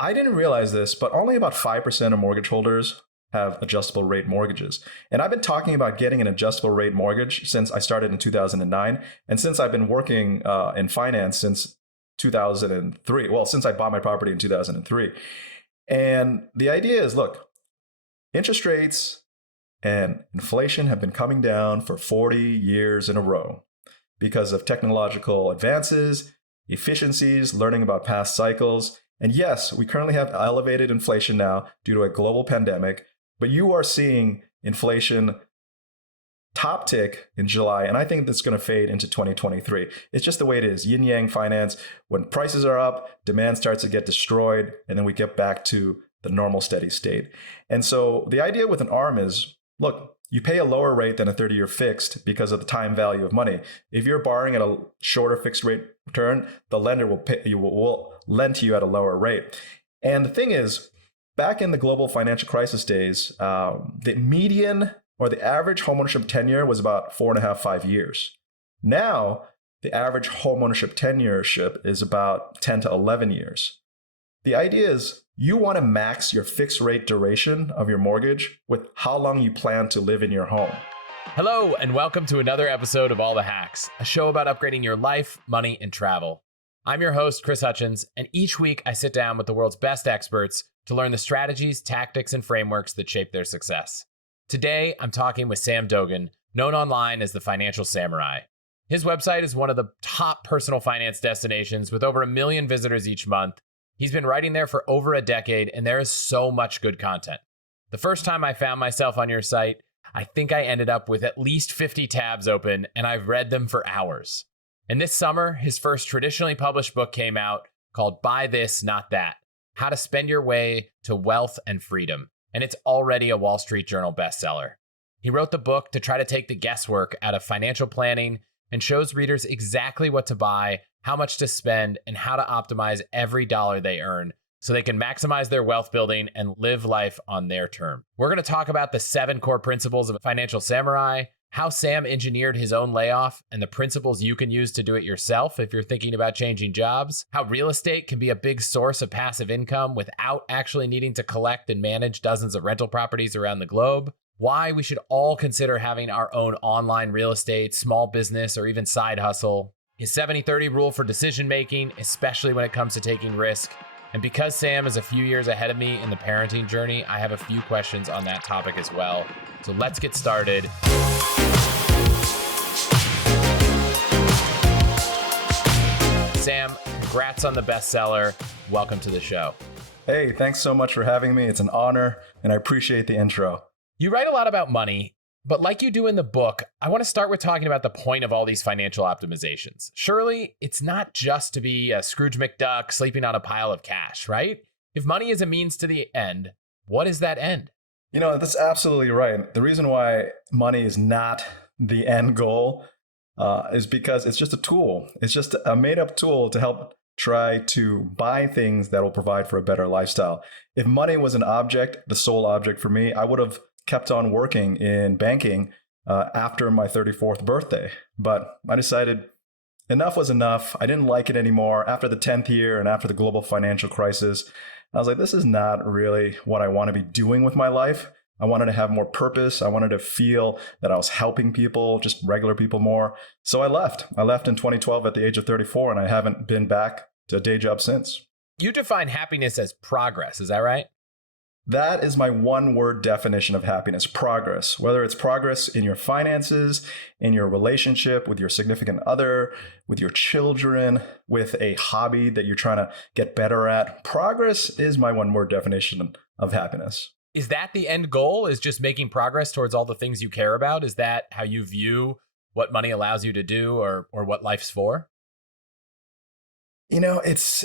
I didn't realize this, but only about 5% of mortgage holders have adjustable rate mortgages. And I've been talking about getting an adjustable rate mortgage since I started in 2009. And since I've been working in finance since 2003, well, since I bought my property in 2003. And the idea is, look, interest rates and inflation have been coming down for 40 years in a row because of technological advances, efficiencies, learning about past cycles. And yes, we currently have elevated inflation now due to a global pandemic, but you are seeing inflation top tick in July, and I think that's going to fade into 2023. It's just the way it is. Yin yang finance. When prices are up, demand starts to get destroyed, and then we get back to the normal steady state. And so the idea with an ARM is, look, you pay a lower rate than a 30-year fixed because of the time value of money. If you're borrowing at a shorter fixed rate return, the lender will lend to you at a lower rate. And the thing is, back in the global financial crisis days, the median or the average homeownership tenure was about 4.5, 5 years. Now, the average homeownership tenureship is about 10 to 11 years. The idea is you want to max your fixed rate duration of your mortgage with how long you plan to live in your home. Hello, and welcome to another episode of All the Hacks, a show about upgrading your life, money, and travel. I'm your host, Chris Hutchins, and each week I sit down with the world's best experts to learn the strategies, tactics, and frameworks that shape their success. Today, I'm talking with Sam Dogen, known online as the Financial Samurai. His website is one of the top personal finance destinations with over 1 million visitors each month. He's been writing there for over a decade, and there is so much good content. The first time I found myself on your site, I think I ended up with at least 50 tabs open, and I've read them for hours. And this summer, his first traditionally published book came out called Buy This, Not That: How to Spend Your Way to Wealth and Freedom. And it's already a Wall Street Journal bestseller. He wrote the book to try to take the guesswork out of financial planning and shows readers exactly what to buy, how much to spend, and how to optimize every dollar they earn so they can maximize their wealth building and live life on their terms. We're going to talk about the 7 core principles of a financial samurai, how Sam engineered his own layoff, and the principles you can use to do it yourself if you're thinking about changing jobs, how real estate can be a big source of passive income without actually needing to collect and manage dozens of rental properties around the globe, why we should all consider having our own online real estate, small business, or even side hustle, his 70-30 rule for decision making, especially when it comes to taking risk. And because Sam is a few years ahead of me in the parenting journey, I have a few questions on that topic as well. So let's get started. Sam, congrats on the bestseller. Welcome to the show. Hey, thanks so much for having me. It's an honor, and I appreciate the intro. You write a lot about money, but like you do in the book, I want to start with talking about the point of all these financial optimizations. Surely it's not just to be a Scrooge McDuck sleeping on a pile of cash, right? If money is a means to the end, what is that end? You know, that's absolutely right. The reason why money is not the end goal is because it's just a tool. It's just a made-up tool to help try to buy things that will provide for a better lifestyle. If money was an object, the sole object for me, I would have kept on working in banking after my 34th birthday. But I decided enough was enough. I didn't like it anymore. After the 10th year and after the global financial crisis, I was like, this is not really what I want to be doing with my life. I wanted to have more purpose. I wanted to feel that I was helping people, just regular people more. So I left. I left in 2012 at the age of 34, and I haven't been back to a day job since. You define happiness as progress, is that right? That is my one-word definition of happiness: progress. Whether it's progress in your finances, in your relationship with your significant other, with your children, with a hobby that you're trying to get better at. Progress is my one-word definition of happiness. Is that the end goal, is just making progress towards all the things you care about? Is that how you view what money allows you to do or what life's for? You know, it's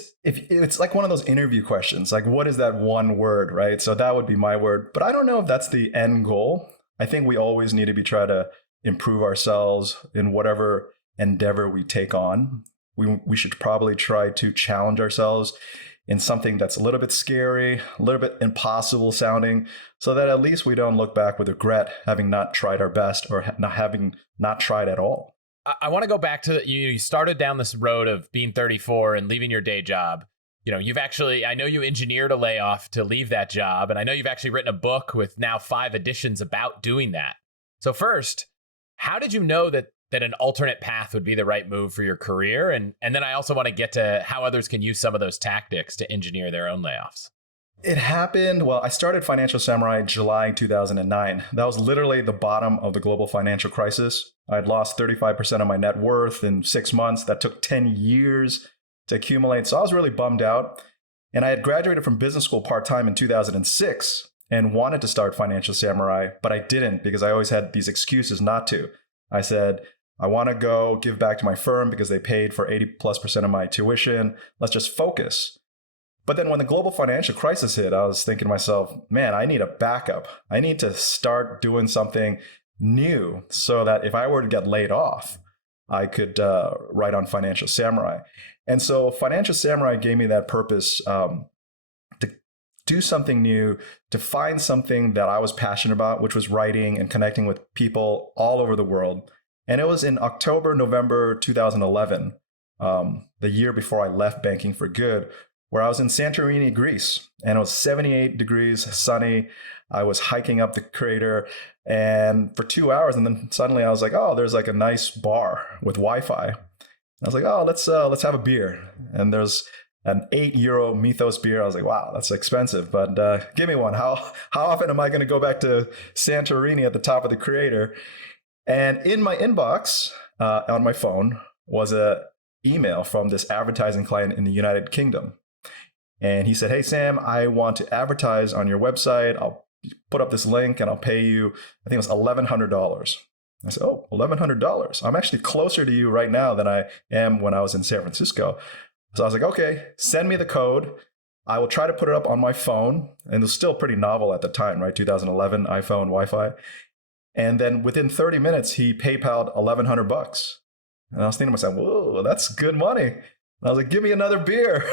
like one of those interview questions, like what is that one word, right? So that would be my word, but I don't know if that's the end goal. I think we always need to be trying to improve ourselves in whatever endeavor we take on. We should probably try to challenge ourselves in something that's a little bit scary, a little bit impossible sounding, so that at least we don't look back with regret having not tried our best or not having not tried at all. I want to go back to you started down this road of being 34 and leaving your day job. I know you engineered a layoff to leave that job. And I know you've actually written a book with now 5 editions about doing that. So first, how did you know that an alternate path would be the right move for your career? And then I also want to get to how others can use some of those tactics to engineer their own layoffs. It happened, well, I started Financial Samurai July 2009. That was literally the bottom of the global financial crisis. I'd lost 35% of my net worth in 6 months. That took 10 years to accumulate. So I was really bummed out. And I had graduated from business school part-time in 2006 and wanted to start Financial Samurai, but I didn't because I always had these excuses not to. I said, I want to go give back to my firm because they paid for 80+% of my tuition. Let's just focus. But then when the global financial crisis hit, I was thinking to myself, man, I need a backup. I need to start doing something new so that if I were to get laid off, I could write on Financial Samurai. And so Financial Samurai gave me that purpose to do something new, to find something that I was passionate about, which was writing and connecting with people all over the world. And it was in October, November 2011, the year before I left banking for good, where I was in Santorini, Greece, and it was 78 degrees, sunny. I was hiking up the crater and for 2 hours. And then suddenly I was like, oh, there's like a nice bar with Wi-Fi. I was like, oh, let's have a beer. And there's an €8 Mythos beer. I was like, wow, that's expensive, but give me one. How often am I going to go back to Santorini at the top of the crater? And in my inbox on my phone was an email from this advertising client in the United Kingdom. And he said, hey, Sam, I want to advertise on your website. I'll put up this link and I'll pay you, I think it was $1,100. I said, oh, $1,100. I'm actually closer to you right now than I am when I was in San Francisco. So I was like, okay, send me the code. I will try to put it up on my phone. And it was still pretty novel at the time, right? 2011, iPhone, Wi-Fi. And then within 30 minutes, he PayPal'd $1,100. And I was thinking to myself, whoa, that's good money. And I was like, give me another beer.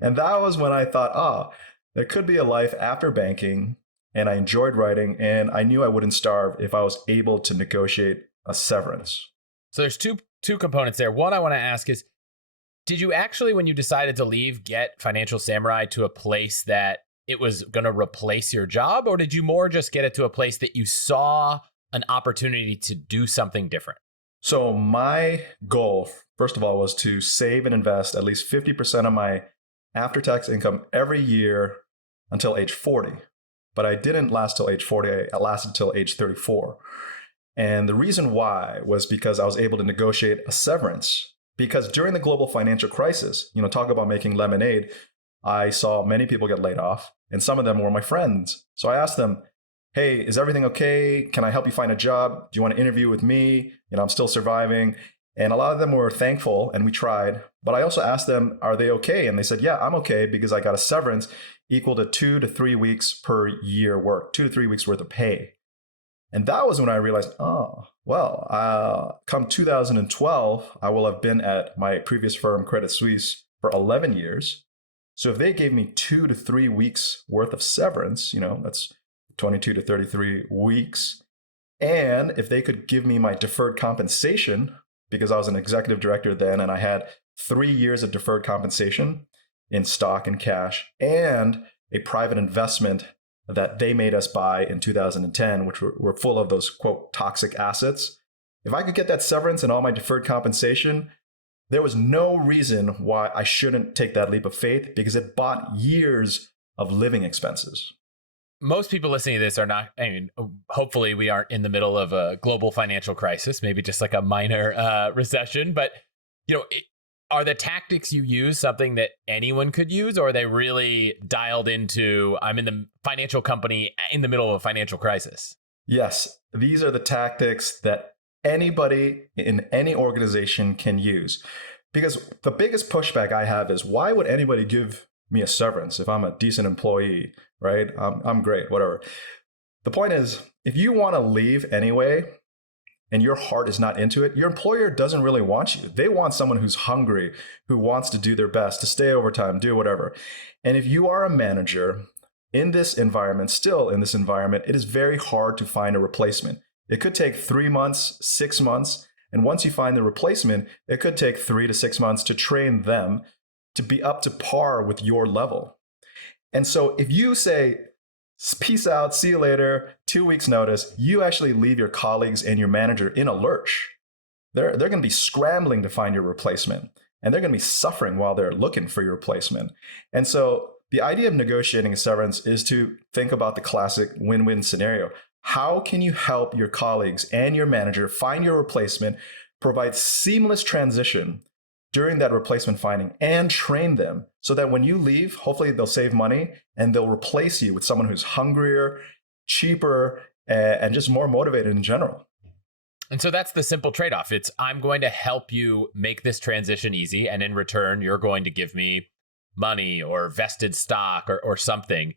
And that was when I thought, there could be a life after banking. And I enjoyed writing. And I knew I wouldn't starve if I was able to negotiate a severance. So there's two components there. One I want to ask is, did you actually, when you decided to leave, get Financial Samurai to a place that it was going to replace your job? Or did you more just get it to a place that you saw an opportunity to do something different? So my goal, first of all, was to save and invest at least 50% of my after-tax income every year until age 40. But I didn't last till age 40. I lasted till age 34. And the reason why was because I was able to negotiate a severance. Because during the global financial crisis, talk about making lemonade, I saw many people get laid off, and some of them were my friends. So I asked them, hey, is everything okay? Can I help you find a job? Do you want to interview with me? I'm still surviving. And a lot of them were thankful, and we tried. But I also asked them, are they okay? And they said, yeah, I'm okay because I got a severance equal to 2 to 3 weeks per year work, 2 to 3 weeks worth of pay. And that was when I realized, come 2012, I will have been at my previous firm, Credit Suisse, for 11 years. So if they gave me 2 to 3 weeks worth of severance, that's 22 to 33 weeks. And if they could give me my deferred compensation, because I was an executive director then, and I had 3 years of deferred compensation in stock and cash, and a private investment that they made us buy in 2010, which were full of those, quote, toxic assets. If I could get that severance and all my deferred compensation, there was no reason why I shouldn't take that leap of faith because it bought years of living expenses. Most people listening to this are not, hopefully we aren't in the middle of a global financial crisis, maybe just like a minor recession, but are the tactics you use something that anyone could use, or are they really dialed into, I'm in the financial company in the middle of a financial crisis? Yes, these are the tactics that anybody in any organization can use. Because the biggest pushback I have is, why would anybody give me a severance if I'm a decent employee, right? I'm great, whatever. The point is, if you want to leave anyway, and your heart is not into it, your employer doesn't really want you. They want someone who's hungry, who wants to do their best, to stay overtime, do whatever. And if you are a manager in this environment, still in this environment, it is very hard to find a replacement. It could take 3 months, 6 months. And once you find the replacement, it could take 3 to 6 months to train them to be up to par with your level. And so if you say, peace out, see you later, 2 weeks notice, you actually leave your colleagues and your manager in a lurch. They're going to be scrambling to find your replacement, and they're going to be suffering while they're looking for your replacement. And so the idea of negotiating a severance is to think about the classic win-win scenario. How can you help your colleagues and your manager find your replacement, provide seamless transition during that replacement finding, and train them so that when you leave, hopefully they'll save money and they'll replace you with someone who's hungrier, cheaper, and just more motivated in general. And so that's the simple trade-off. It's, I'm going to help you make this transition easy, and in return, you're going to give me money or vested stock or something.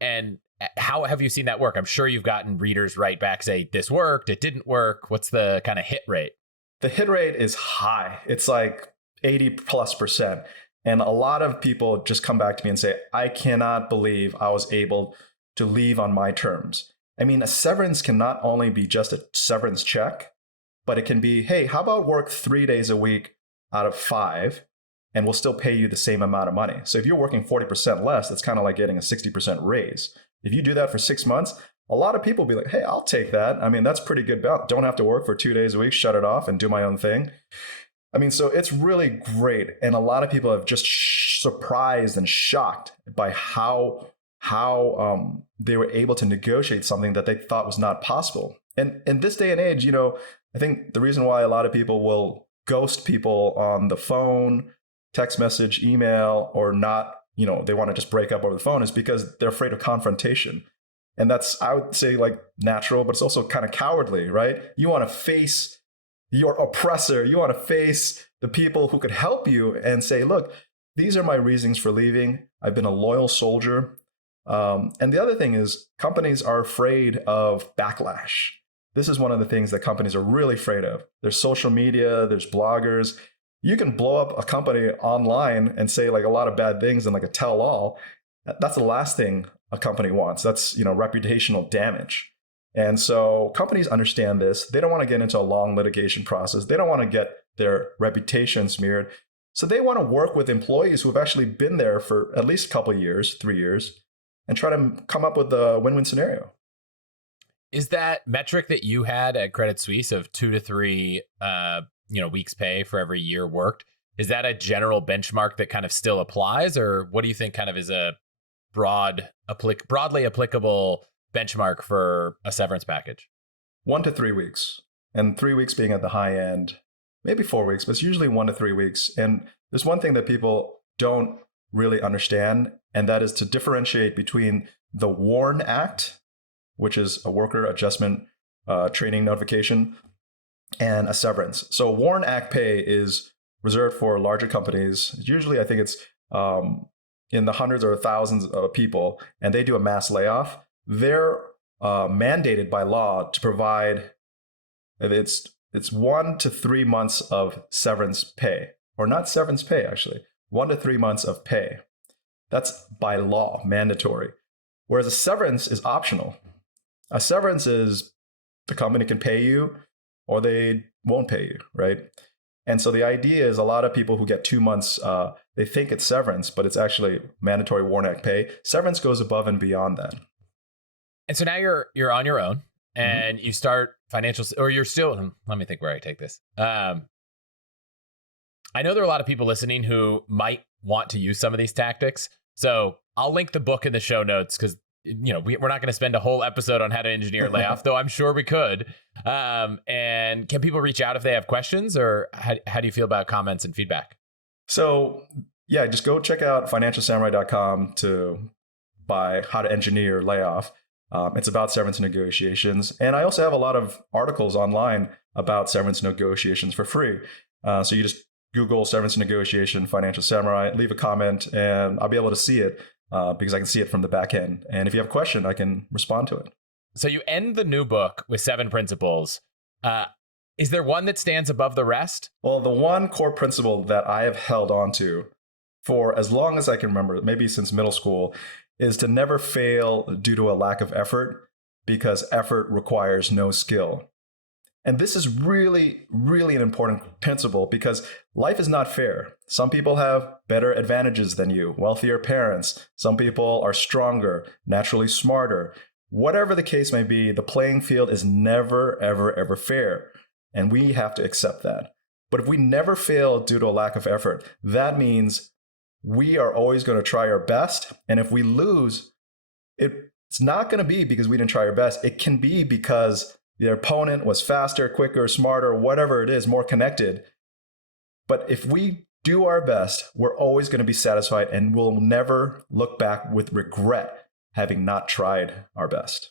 And how have you seen that work? I'm sure you've gotten readers write back, say, this worked, it didn't work. What's the kind of hit rate? The hit rate is high. It's like 80+%. And a lot of people just come back to me and say, I cannot believe I was able to leave on my terms. I mean, a severance can not only be just a severance check, but it can be, hey, how about work 3 days a week out of 5, and we'll still pay you the same amount of money. So if you're working 40% less, that's kind of like getting a 60% raise. If you do that for 6 months, a lot of people will be like, hey, I'll take that. I mean, that's pretty good. Don't have to work for 2 days a week, shut it off and do my own thing. I mean, so it's really great. And a lot of people have just surprised and shocked by how they were able to negotiate something that they thought was not possible. And in this day and age, I think the reason why a lot of people will ghost people on the phone, text message, email, or not, they want to just break up over the phone is because they're afraid of confrontation. And that's, I would say, like natural, but it's also kind of cowardly, right? You want to face your oppressor. You want to face the people who could help you and say, look, these are my reasons for leaving. I've been a loyal soldier. And the other thing is companies are afraid of backlash. This is one of the things that companies are really afraid of. There's social media, there's bloggers. You can blow up a company online and say like a lot of bad things and like a tell-all. That's the last thing a company wants. That's, reputational damage. And so companies understand this. They don't want to get into a long litigation process. They don't want to get their reputation smeared. So they want to work with employees who have actually been there for at least a couple of years, 3 years, and try to come up with a win-win scenario. Is that metric that you had at Credit Suisse of 2 to 3 weeks pay for every year worked, is that a general benchmark that kind of still applies? Or what do you think kind of is a broadly applicable benchmark for a severance package? 1 to 3 weeks. And 3 weeks being at the high end, maybe 4 weeks, but it's usually 1 to 3 weeks. And there's one thing that people don't really understand, and that is to differentiate between the WARN Act, which is a worker adjustment training notification, and a severance. So WARN Act pay is reserved for larger companies. Usually, I think it's in the hundreds or thousands of people, and they do a mass layoff. They're mandated by law to provide, it's 1 to 3 months of severance pay, or not severance pay, actually, 1 to 3 months of pay. That's by law, mandatory. Whereas a severance is optional. A severance is the company can pay you or they won't pay you, right? And so the idea is a lot of people who get 2 months, they think it's severance, but it's actually mandatory WARN Act pay. Severance goes above and beyond that. And so now you're on your own and you start financial, or you're still, let me think where I take this. I know there are a lot of people listening who might want to use some of these tactics. So I'll link the book in the show notes because we're not going to spend a whole episode on how to engineer a layoff, though I'm sure we could. And can people reach out if they have questions, or how do you feel about comments and feedback? So yeah, just go check out financialsamurai.com to buy How to Engineer Your Layoff. It's about severance negotiations. And I also have a lot of articles online about severance negotiations for free. So you just Google severance negotiation, Financial Samurai, leave a comment, and I'll be able to see it. Because I can see it from the back end. And if you have a question, I can respond to it. So you end the new book with 7 principles. Is there one that stands above the rest? Well, the one core principle that I have held on to for as long as I can remember, maybe since middle school, is to never fail due to a lack of effort, because effort requires no skill. And this is really, really an important principle because life is not fair. Some people have better advantages than you, wealthier parents. Some people are stronger, naturally smarter. Whatever the case may be, the playing field is never, ever, ever fair. And we have to accept that. But if we never fail due to a lack of effort, that means we are always going to try our best. And if we lose, it's not going to be because we didn't try our best. It can be because the opponent was faster, quicker, smarter, whatever it is, more connected. But if we do our best, we're always going to be satisfied and we'll never look back with regret having not tried our best.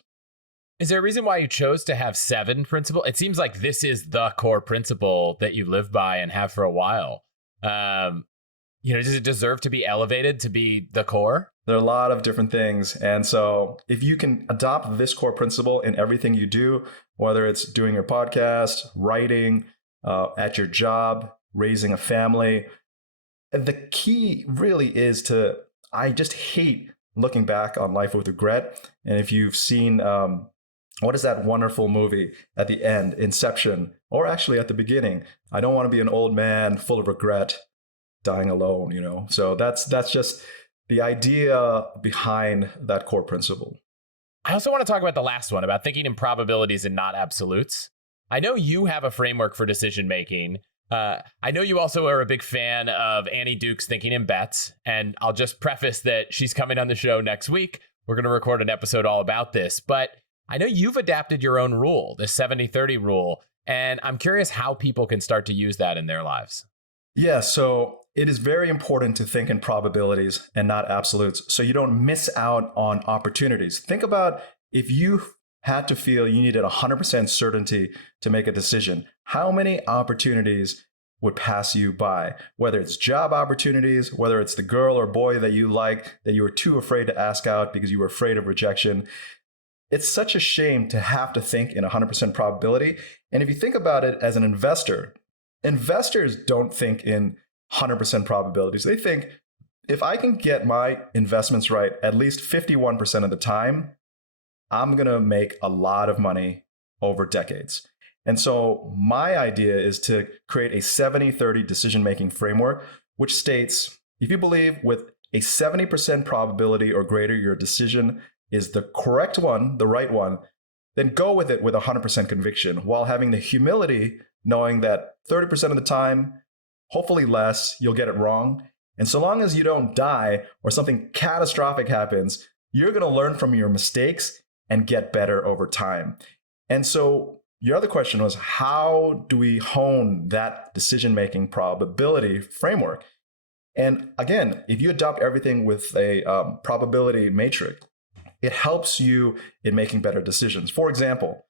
Is there a reason why you chose to have 7 principles? It seems like this is the core principle that you live by and have for a while. Does it deserve to be elevated to be the core? There are a lot of different things. And so if you can adopt this core principle in everything you do, whether it's doing your podcast, writing, at your job, raising a family, the key really is I just hate looking back on life with regret. And if you've seen, what is that wonderful movie at the end, Inception, or actually at the beginning, I don't want to be an old man full of regret, dying alone, So that's just the idea behind that core principle. I also want to talk about the last one, about thinking in probabilities and not absolutes. I know you have a framework for decision making. I know you also are a big fan of Annie Duke's Thinking in Bets. And I'll just preface that she's coming on the show next week. We're going to record an episode all about this. But I know you've adapted your own rule, the 70-30 rule. And I'm curious how people can start to use that in their lives. Yeah, so it is very important to think in probabilities and not absolutes so you don't miss out on opportunities. Think about if you had to feel you needed 100% certainty to make a decision, how many opportunities would pass you by? Whether it's job opportunities, whether it's the girl or boy that you like that you were too afraid to ask out because you were afraid of rejection. It's such a shame to have to think in 100% probability. And if you think about it as an investor, investors don't think in 100% probabilities. They think if I can get my investments right at least 51% of the time, I'm going to make a lot of money over decades. And so my idea is to create a 70-30 decision-making framework, which states if you believe with a 70% probability or greater your decision is the correct one, the right one, then go with it with 100% conviction while having the humility knowing that 30% of the time, hopefully less, you'll get it wrong. And so long as you don't die or something catastrophic happens, you're going to learn from your mistakes and get better over time. And so your other question was, how do we hone that decision-making probability framework? And again, if you adopt everything with a probability matrix, it helps you in making better decisions. For example,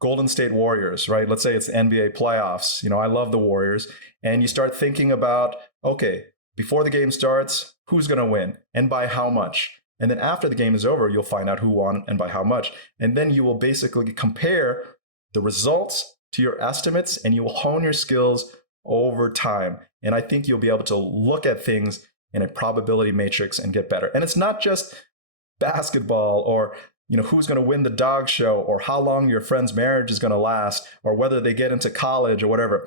Golden State Warriors, right? Let's say it's the NBA playoffs. I love the Warriors. And you start thinking about, okay, before the game starts, who's going to win and by how much? And then after the game is over, you'll find out who won and by how much. And then you will basically compare the results to your estimates and you will hone your skills over time. And I think you'll be able to look at things in a probability matrix and get better. And it's not just basketball or who's going to win the dog show or how long your friend's marriage is going to last or whether they get into college or whatever.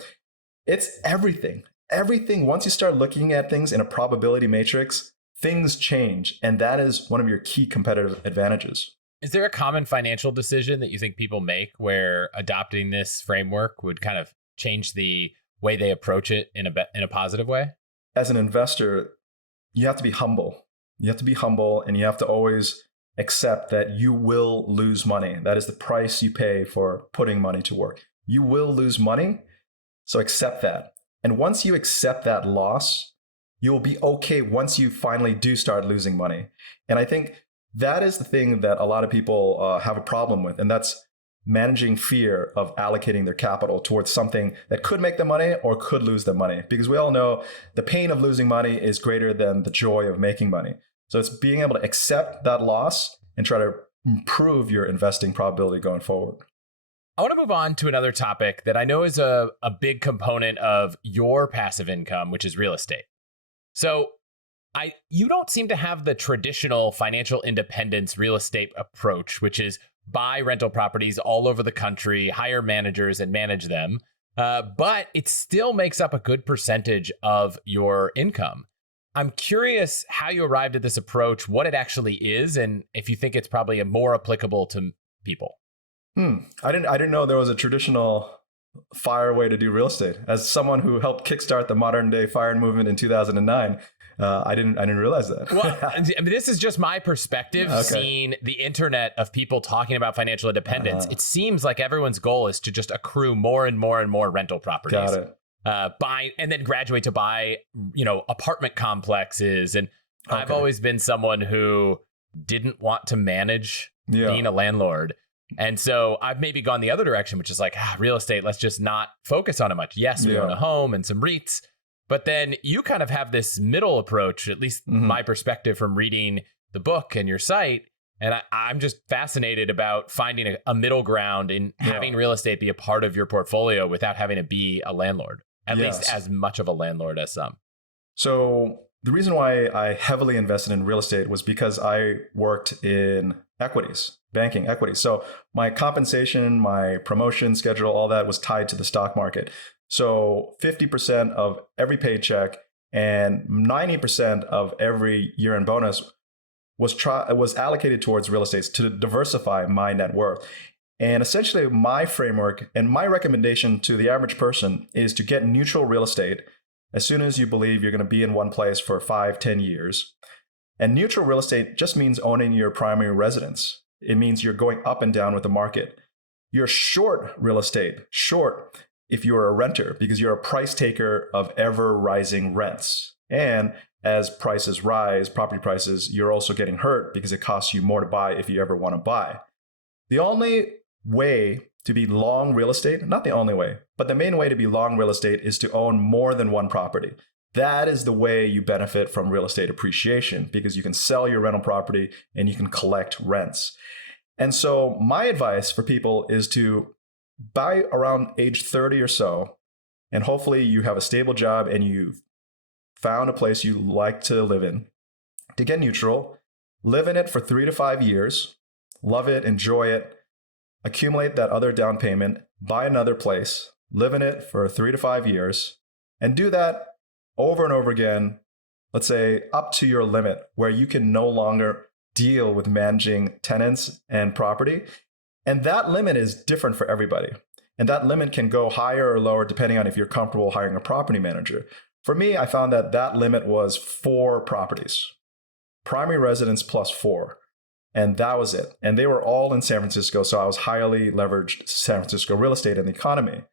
It's everything. Everything. Once you start looking at things in a probability matrix, things change. And that is one of your key competitive advantages. Is there a common financial decision that you think people make where adopting this framework would kind of change the way they approach it in a positive way? As an investor, you have to be humble. You have to be humble and you have to always accept that you will lose money. That is the price you pay for putting money to work. You will lose money, so accept that. And once you accept that loss, you'll be okay once you finally do start losing money. And I think that is the thing that a lot of people have a problem with, and that's managing fear of allocating their capital towards something that could make them money or could lose them money. Because we all know the pain of losing money is greater than the joy of making money. So it's being able to accept that loss and try to improve your investing probability going forward. I want to move on to another topic that I know is a big component of your passive income, which is real estate. So you don't seem to have the traditional financial independence real estate approach, which is buy rental properties all over the country, hire managers and manage them. But it still makes up a good percentage of your income. I'm curious how you arrived at this approach, what it actually is, and if you think it's probably more applicable to people. I didn't know there was a traditional FIRE way to do real estate. As someone who helped kickstart the modern day FIRE movement in 2009, I didn't realize that. Well, I mean, this is just my perspective, seeing the internet of people talking about financial independence. It seems like everyone's goal is to just accrue more and more and more rental properties. Got it. Buy and then graduate to buy, apartment complexes. And I've always been someone who didn't want to manage being a landlord. And so I've maybe gone the other direction, which is like, real estate, let's just not focus on it much. Yes, we own a home and some REITs, but then you kind of have this middle approach, at least my perspective from reading the book and your site. And I'm just fascinated about finding a middle ground in having real estate be a part of your portfolio without having to be a landlord, at least as much of a landlord as some. So the reason why I heavily invested in real estate was because I worked in equities, banking equities. So my compensation, my promotion schedule, all that was tied to the stock market. So 50% of every paycheck and 90% of every year-end bonus was allocated towards real estate to diversify my net worth. And essentially my framework and my recommendation to the average person is to get neutral real estate as soon as you believe you're going to be in one place for 5-10 years. And neutral real estate just means owning your primary residence. It means you're going up and down with the market. You're short real estate, short if you're a renter, because you're a price taker of ever rising rents. And as prices rise, property prices, you're also getting hurt because it costs you more to buy if you ever want to buy. The only way to be long real estate, not the only way, but the main way to be long real estate is to own more than one property. That is the way you benefit from real estate appreciation, because you can sell your rental property and you can collect rents. And so my advice for people is to buy around age 30 or so, and hopefully you have a stable job and you've found a place you like to live in, to get neutral, live in it for 3 to 5 years, love it, enjoy it, accumulate that other down payment, buy another place, live in it for 3 to 5 years, and do that over and over again, let's say up to your limit where you can no longer deal with managing tenants and property. And that limit is different for everybody. And that limit can go higher or lower depending on if you're comfortable hiring a property manager. For me, I found that that limit was 4 properties, primary residence plus 4. And that was it. And they were all in San Francisco. So I was highly leveraged San Francisco real estate and the economy.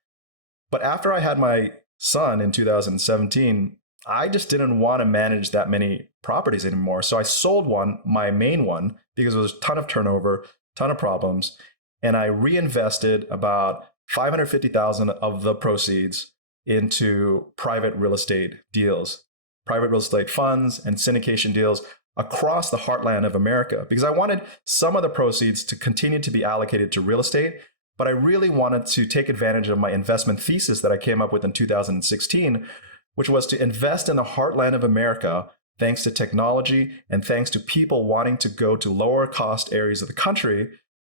But after I had my son in 2017, I just didn't want to manage that many properties anymore. So I sold one, my main one, because there was a ton of turnover, ton of problems. And I reinvested about $550,000 of the proceeds into private real estate deals, private real estate funds and syndication deals across the heartland of America, because I wanted some of the proceeds to continue to be allocated to real estate. But I really wanted to take advantage of my investment thesis that I came up with in 2016, which was to invest in the heartland of America, thanks to technology and thanks to people wanting to go to lower cost areas of the country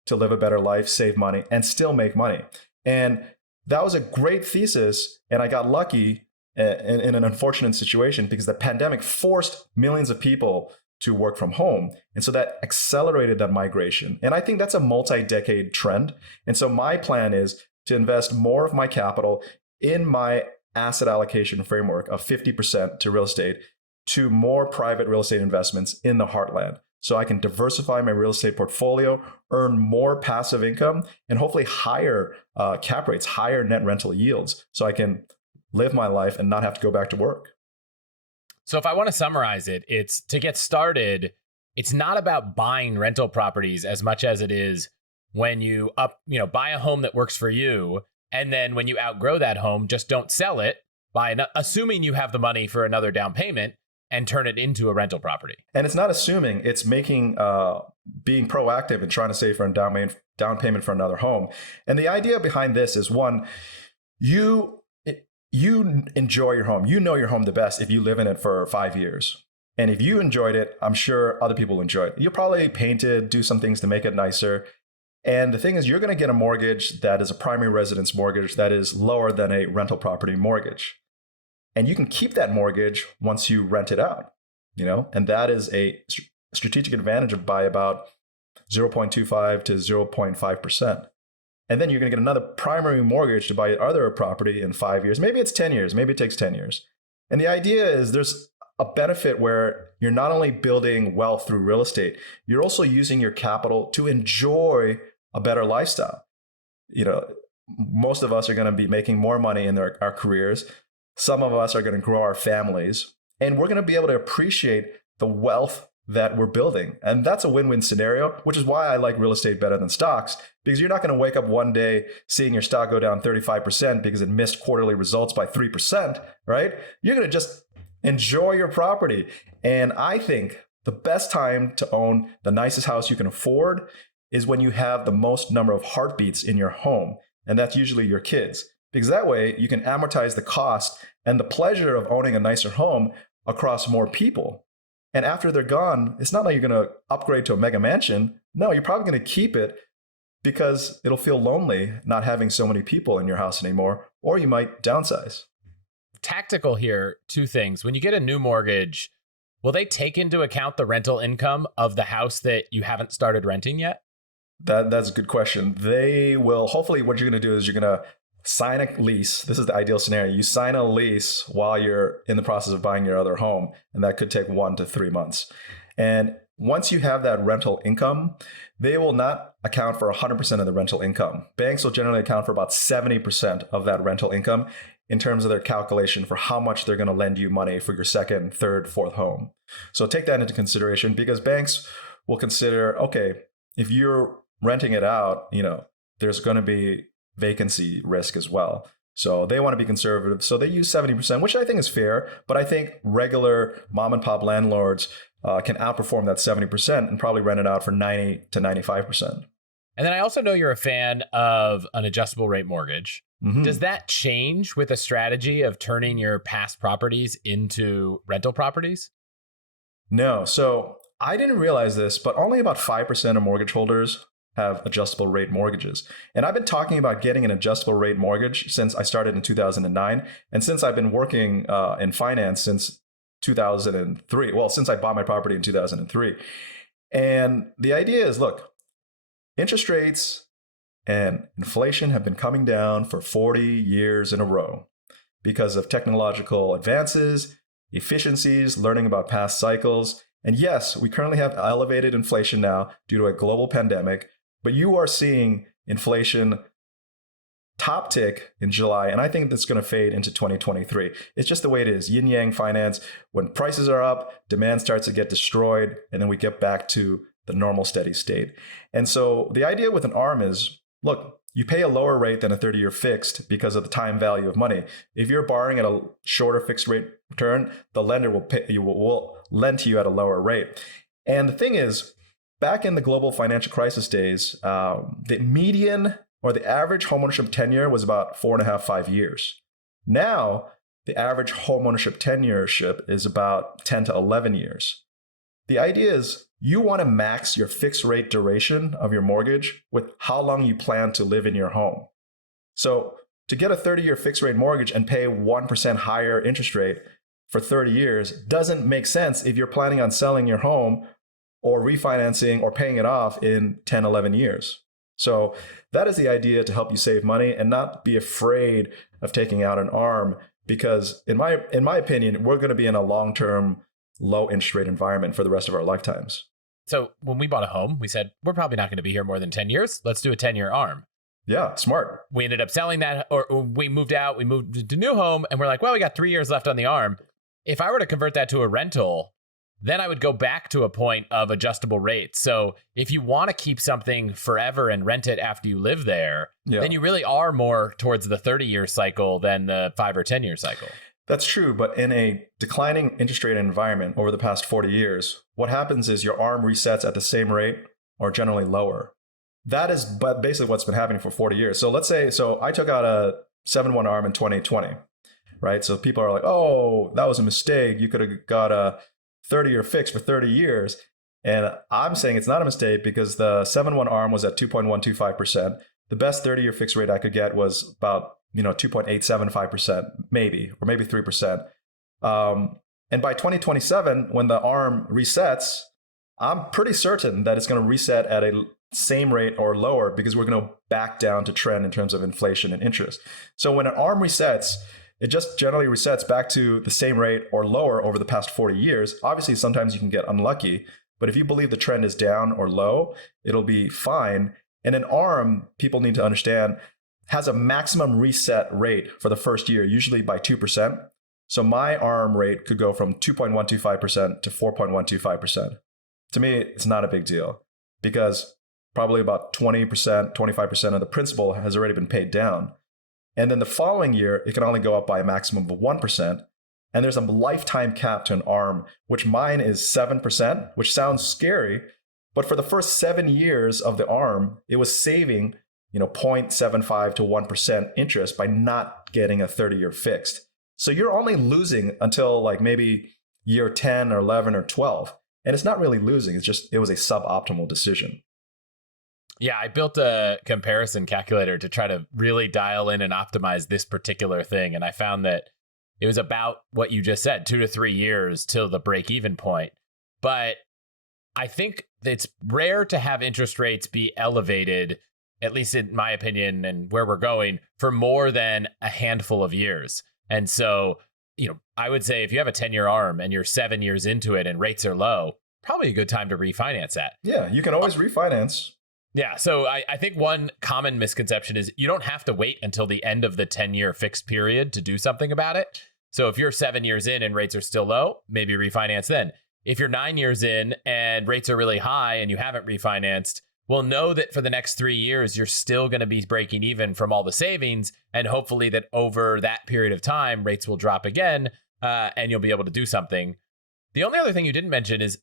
to live a better life, save money, and still make money. And that was a great thesis. And I got lucky in an unfortunate situation because the pandemic forced millions of people to work from home. And so that accelerated that migration. And I think that's a multi-decade trend. And so my plan is to invest more of my capital in my asset allocation framework of 50% to real estate, to more private real estate investments in the heartland. So I can diversify my real estate portfolio, earn more passive income, and hopefully higher cap rates, higher net rental yields, so I can live my life and not have to go back to work. So if I want to summarize it, it's to get started, it's not about buying rental properties as much as it is when you buy a home that works for you. And then when you outgrow that home, just don't sell it, assuming you have the money for another down payment, and turn it into a rental property. And it's not assuming, it's making, being proactive and trying to save for a down payment for another home. And the idea behind this is, one, you enjoy your home. You know your home the best if you live in it for 5 years. And if you enjoyed it, I'm sure other people enjoy it. You'll probably paint it, do some things to make it nicer. And the thing is, you're going to get a mortgage that is a primary residence mortgage that is lower than a rental property mortgage. And you can keep that mortgage once you rent it out, and that is a strategic advantage of by about 0.25 to 0.5%. And then you're going to get another primary mortgage to buy other property in 5 years. Maybe it's 10 years. Maybe it takes 10 years. And the idea is there's a benefit where you're not only building wealth through real estate, you're also using your capital to enjoy a better lifestyle. Most of us are going to be making more money in our careers. Some of us are going to grow our families, and we're going to be able to appreciate the wealth that we're building. And that's a win-win scenario, which is why I like real estate better than stocks, because you're not going to wake up one day seeing your stock go down 35% because it missed quarterly results by 3%, right? You're going to just enjoy your property. And I think the best time to own the nicest house you can afford is when you have the most number of heartbeats in your home. And that's usually your kids, because that way you can amortize the cost and the pleasure of owning a nicer home across more people. And after they're gone, it's not like you're going to upgrade to a mega mansion. No, you're probably going to keep it because it'll feel lonely not having so many people in your house anymore, or you might downsize. Tactical here, two things. When you get a new mortgage, will they take into account the rental income of the house that you haven't started renting yet? That's a good question. They will, hopefully what you're going to do is you're going to sign a lease. This is the ideal scenario. You sign a lease while you're in the process of buying your other home, and that could take 1 to 3 months. And once you have that rental income, they will not account for 100% of the rental income. Banks will generally account for about 70% of that rental income in terms of their calculation for how much they're going to lend you money for your second, third, fourth home. So take that into consideration, because banks will consider, okay, if you're renting it out, there's going to be vacancy risk as well. So they want to be conservative. So they use 70%, which I think is fair. But I think regular mom and pop landlords can outperform that 70% and probably rent it out for 90 to 95%. And then I also know you're a fan of an adjustable rate mortgage. Mm-hmm. Does that change with a strategy of turning your past properties into rental properties? No. So I didn't realize this, but only about 5% of mortgage holders have adjustable rate mortgages. And I've been talking about getting an adjustable rate mortgage since I started in 2009. And since I've been working in finance since 2003, well, since I bought my property in 2003. And the idea is, look, interest rates and inflation have been coming down for 40 years in a row because of technological advances, efficiencies, learning about past cycles. And yes, we currently have elevated inflation now due to a global pandemic, but you are seeing inflation top tick in July, and I think that's going to fade into 2023. It's just the way it is. Yin yang finance. When prices are up, demand starts to get destroyed, and then we get back to the normal steady state. And so the idea with an ARM is, look, you pay a lower rate than a 30-year fixed because of the time value of money. If you're borrowing at a shorter fixed rate return, the lender will lend to you at a lower rate. And the thing is, back in the global financial crisis days, the median or the average homeownership tenure was about 4.5, 5 years. Now, the average homeownership tenureship is about 10 to 11 years. The idea is you want to max your fixed rate duration of your mortgage with how long you plan to live in your home. So to get a 30-year fixed rate mortgage and pay 1% higher interest rate for 30 years doesn't make sense if you're planning on selling your home or refinancing or paying it off in 10, 11 years. So that is the idea, to help you save money and not be afraid of taking out an ARM, because in my opinion, we're going to be in a long-term low interest rate environment for the rest of our lifetimes. So when we bought a home, we said, we're probably not going to be here more than 10 years. Let's do a 10-year ARM. Yeah, smart. We ended up selling that, or we moved out, we moved to a new home, and we're like, well, we got 3 years left on the ARM. If I were to convert that to a rental, then I would go back to a point of adjustable rates. So if you want to keep something forever and rent it after you live there, then you really are more towards the 30-year cycle than the 5 or 10-year cycle. That's true. But in a declining interest rate environment over the past 40 years, what happens is your ARM resets at the same rate or generally lower. That is basically what's been happening for 40 years. So let's say, I took out a 7-1 ARM in 2020, right? So people are like, oh, that was a mistake. You could have got a 30-year fix for 30 years. And I'm saying it's not a mistake because the 7-1 ARM was at 2.125%. The best 30-year fixed rate I could get was about 2.875%, maybe, or maybe 3%. And by 2027, when the ARM resets, I'm pretty certain that it's going to reset at a same rate or lower because we're going to back down to trend in terms of inflation and interest. So when an ARM resets, it just generally resets back to the same rate or lower over the past 40 years. Obviously, sometimes you can get unlucky, but if you believe the trend is down or low, it'll be fine. And an ARM, people need to understand, has a maximum reset rate for the first year, usually by 2%. So my ARM rate could go from 2.125% to 4.125%. To me, it's not a big deal because probably about 20%, 25% of the principal has already been paid down. And then the following year, it can only go up by a maximum of 1%. And there's a lifetime cap to an ARM, which mine is 7%, which sounds scary. But for the first 7 years of the ARM, it was saving 0.75 to 1% interest by not getting a 30-year fixed. So you're only losing until like maybe year 10 or 11 or 12. And it's not really losing. It was a suboptimal decision. Yeah, I built a comparison calculator to try to really dial in and optimize this particular thing. And I found that it was about what you just said, 2 to 3 years till the break-even point. But I think it's rare to have interest rates be elevated, at least in my opinion and where we're going, for more than a handful of years. And so, I would say if you have a 10-year ARM and you're 7 years into it and rates are low, probably a good time to refinance that. Yeah, you can always refinance. Yeah. So I think one common misconception is you don't have to wait until the end of the 10-year fixed period to do something about it. So if you're 7 years in and rates are still low, maybe refinance then. If you're 9 years in and rates are really high and you haven't refinanced, well, know that for the next 3 years, you're still going to be breaking even from all the savings. And hopefully that over that period of time, rates will drop again and you'll be able to do something. The only other thing you didn't mention is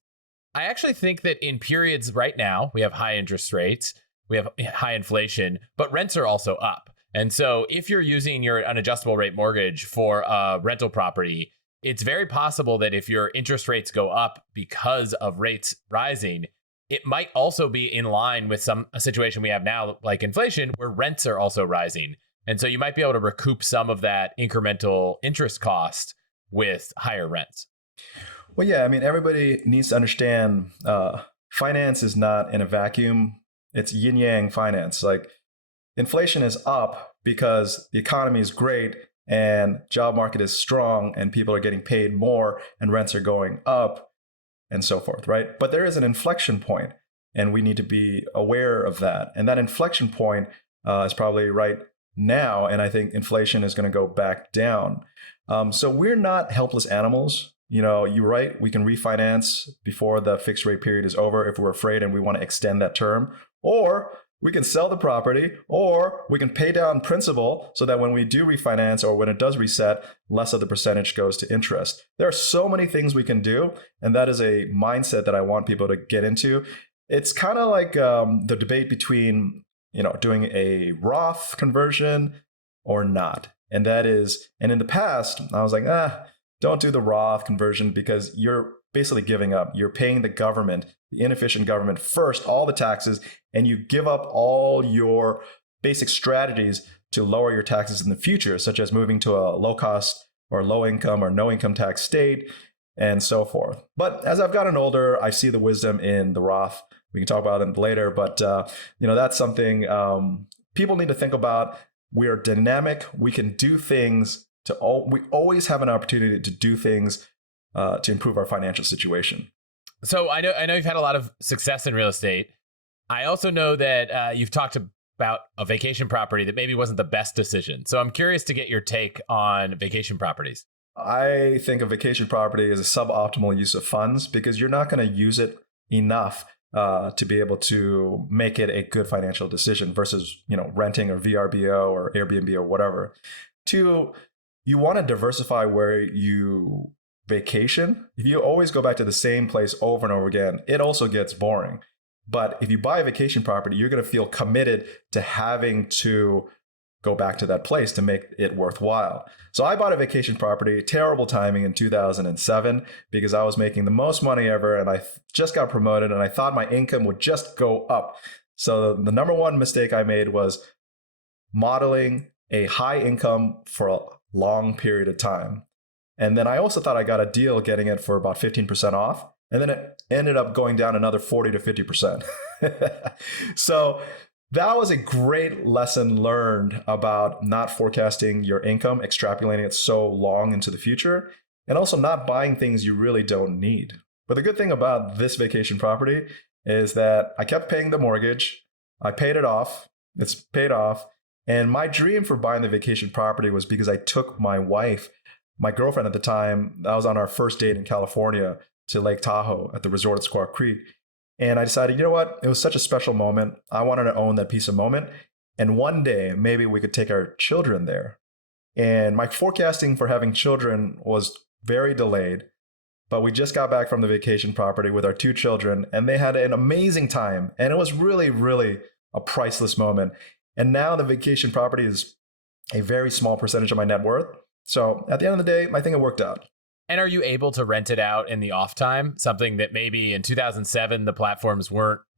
I actually think that in periods right now, we have high interest rates, we have high inflation, but rents are also up. And so if you're using your unadjustable rate mortgage for a rental property, it's very possible that if your interest rates go up because of rates rising, it might also be in line with a situation we have now, like inflation, where rents are also rising. And so you might be able to recoup some of that incremental interest cost with higher rents. Well, yeah, I mean, everybody needs to understand finance is not in a vacuum. It's yin yang finance. Like inflation is up because the economy is great and job market is strong and people are getting paid more and rents are going up and so forth, right? But there is an inflection point and we need to be aware of that. And that inflection point is probably right now. And I think inflation is going to go back down. So we're not helpless animals. You're right. We can refinance before the fixed rate period is over if we're afraid and we want to extend that term, or we can sell the property, or we can pay down principal so that when we do refinance or when it does reset, less of the percentage goes to interest. There are so many things we can do. And that is a mindset that I want people to get into. It's kind of like the debate between, doing a Roth conversion or not. And in the past, I was like, don't do the Roth conversion because you're basically giving up. You're paying the government, the inefficient government first, all the taxes, and you give up all your basic strategies to lower your taxes in the future, such as moving to a low cost or low income or no income tax state and so forth. But as I've gotten older, I see the wisdom in the Roth. We can talk about it later, but that's something people need to think about. We are dynamic. We can do things. We always have an opportunity to do things to improve our financial situation. So I know you've had a lot of success in real estate. I also know that you've talked about a vacation property that maybe wasn't the best decision. So I'm curious to get your take on vacation properties. I think a vacation property is a suboptimal use of funds because you're not going to use it enough to be able to make it a good financial decision versus renting or VRBO or Airbnb or whatever. Two, you want to diversify where you vacation. If you always go back to the same place over and over again, it also gets boring. But if you buy a vacation property, you're going to feel committed to having to go back to that place to make it worthwhile. So I bought a vacation property, terrible timing in 2007 because I was making the most money ever and I just got promoted and I thought my income would just go up. So the number one mistake I made was modeling a high income for a long period of time. And then I also thought I got a deal getting it for about 15% off. And then it ended up going down another 40 to 50%. So that was a great lesson learned about not forecasting your income, extrapolating it so long into the future, and also not buying things you really don't need. But the good thing about this vacation property is that I kept paying the mortgage. I paid it off. It's paid off. And my dream for buying the vacation property was because I took my wife, my girlfriend at the time, I was on our first date in California to Lake Tahoe at the resort at Squaw Creek. And I decided, you know what? It was such a special moment. I wanted to own that piece of moment. And one day, maybe we could take our children there. And my forecasting for having children was very delayed. But we just got back from the vacation property with our two children, and they had an amazing time. And it was really, really a priceless moment. And now the vacation property is a very small percentage of my net worth. So at the end of the day, I think it worked out. And are you able to rent it out in the off time? Something that maybe in 2007, the platforms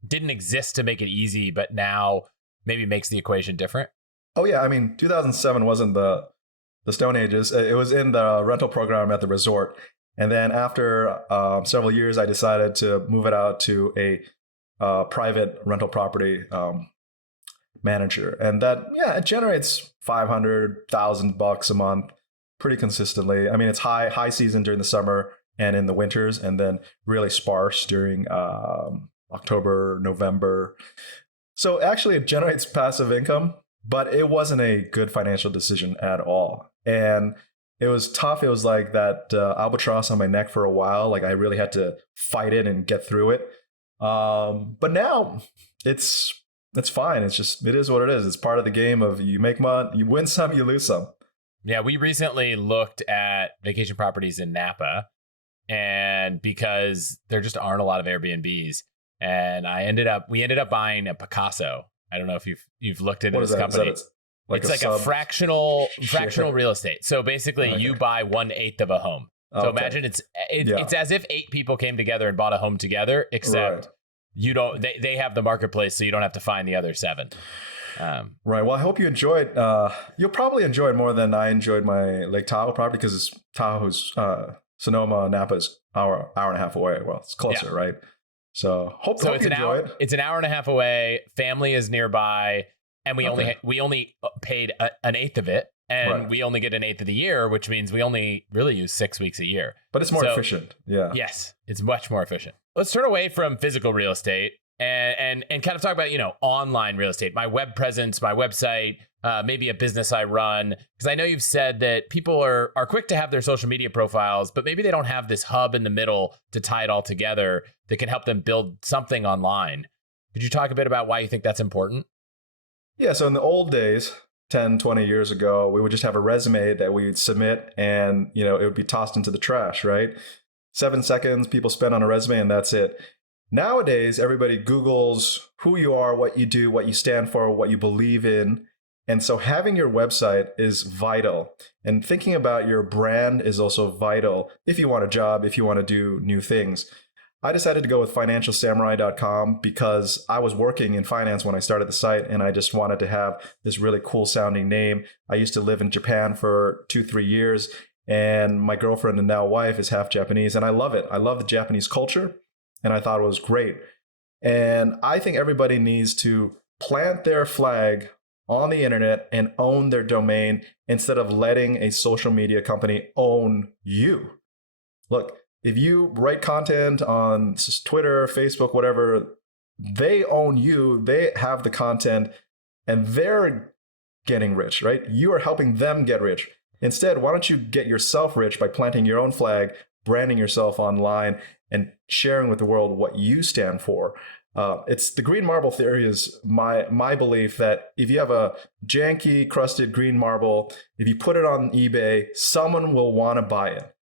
didn't exist to make it easy, but now maybe makes the equation different? Oh yeah, I mean, 2007 wasn't the Stone Ages. It was in the rental program at the resort. And then after several years, I decided to move it out to a private rental property manager. And that, yeah, it generates $500,000 a month pretty consistently. I mean, it's high season during the summer and in the winters, and then really sparse during October, November. So actually it generates passive income, but it wasn't a good financial decision at all. And it was tough. It was like that albatross on my neck for a while. Like I really had to fight it and get through it. But now it's fine. It is what it is. It's part of the game of you make money, you win some, you lose some. Yeah, we recently looked at vacation properties in Napa, and because there just aren't a lot of Airbnbs, and we ended up buying a Picasso. I don't know if you've looked into this company. It's like a fractional real estate. So basically, you buy 1/8 of a home. So imagine it's as if 8 people came together and bought a home together, except you don't. They have the marketplace, so you don't have to find the other 7. Right. Well, I hope you enjoyed. You'll probably enjoy it more than I enjoyed my Lake Tahoe property because Tahoe's Sonoma, Napa is hour and a half away. Well, it's closer, right? So hope you enjoy it. It's an hour and a half away. Family is nearby, and we only paid an eighth of it, and we only get an eighth of the year, which means we only really use 6 weeks a year. But it's more efficient. Yeah. Yes, it's much more efficient. Let's turn away from physical real estate and kind of talk about, online real estate, my web presence, my website, maybe a business I run. Because I know you've said that people are quick to have their social media profiles, but maybe they don't have this hub in the middle to tie it all together that can help them build something online. Could you talk a bit about why you think that's important? Yeah, so in the old days, 10, 20 years ago, we would just have a resume that we would submit and, it would be tossed into the trash, right? 7 seconds people spend on a resume and that's it. Nowadays, everybody Googles who you are, what you do, what you stand for, what you believe in. And so having your website is vital. And thinking about your brand is also vital if you want a job, if you want to do new things. I decided to go with financialsamurai.com because I was working in finance when I started the site and I just wanted to have this really cool sounding name. I used to live in Japan for 2-3 years and my girlfriend and now wife is half Japanese and I love it. I love the Japanese culture. And I thought it was great. And I think everybody needs to plant their flag on the internet and own their domain instead of letting a social media company own you. Look, if you write content on Twitter, Facebook, whatever, they own you, they have the content, and they're getting rich, right? You are helping them get rich. Instead, why don't you get yourself rich by planting your own flag, branding yourself online, and sharing with the world what you stand for. It's the green marble theory is my belief that if you have a janky, crusted green marble, if you put it on eBay, someone will want to buy it.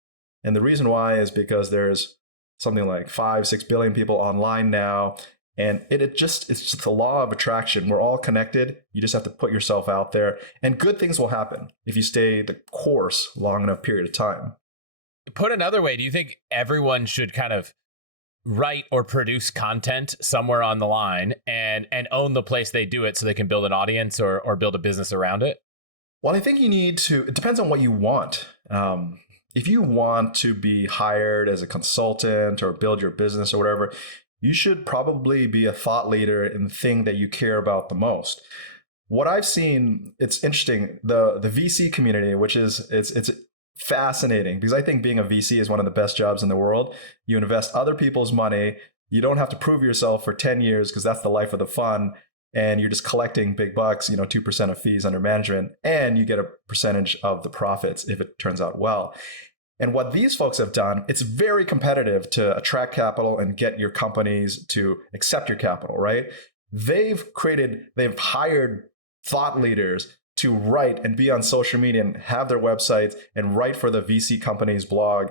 And the reason why is because there's something like 5-6 billion people online now. And it's just the law of attraction. We're all connected. You just have to put yourself out there, and good things will happen if you stay the course long enough period of time. Put another way, do you think everyone should kind of write or produce content somewhere on the line and own the place they do it so they can build an audience or build a business around it? Well, I think you need to, it depends on what you want. If you want to be hired as a consultant or build your business or whatever, you should probably be a thought leader in the thing that you care about the most. What I've seen, it's interesting, the VC community, which is, it's fascinating because I think being a VC is one of the best jobs in the world. You invest other people's money. You don't have to prove yourself for 10 years because that's the life of the fun. And you're just collecting big bucks, 2% of fees under management, and you get a percentage of the profits if it turns out well. And what these folks have done, it's very competitive to attract capital and get your companies to accept your capital, right? They've hired thought leaders to write and be on social media and have their websites and write for the VC company's blog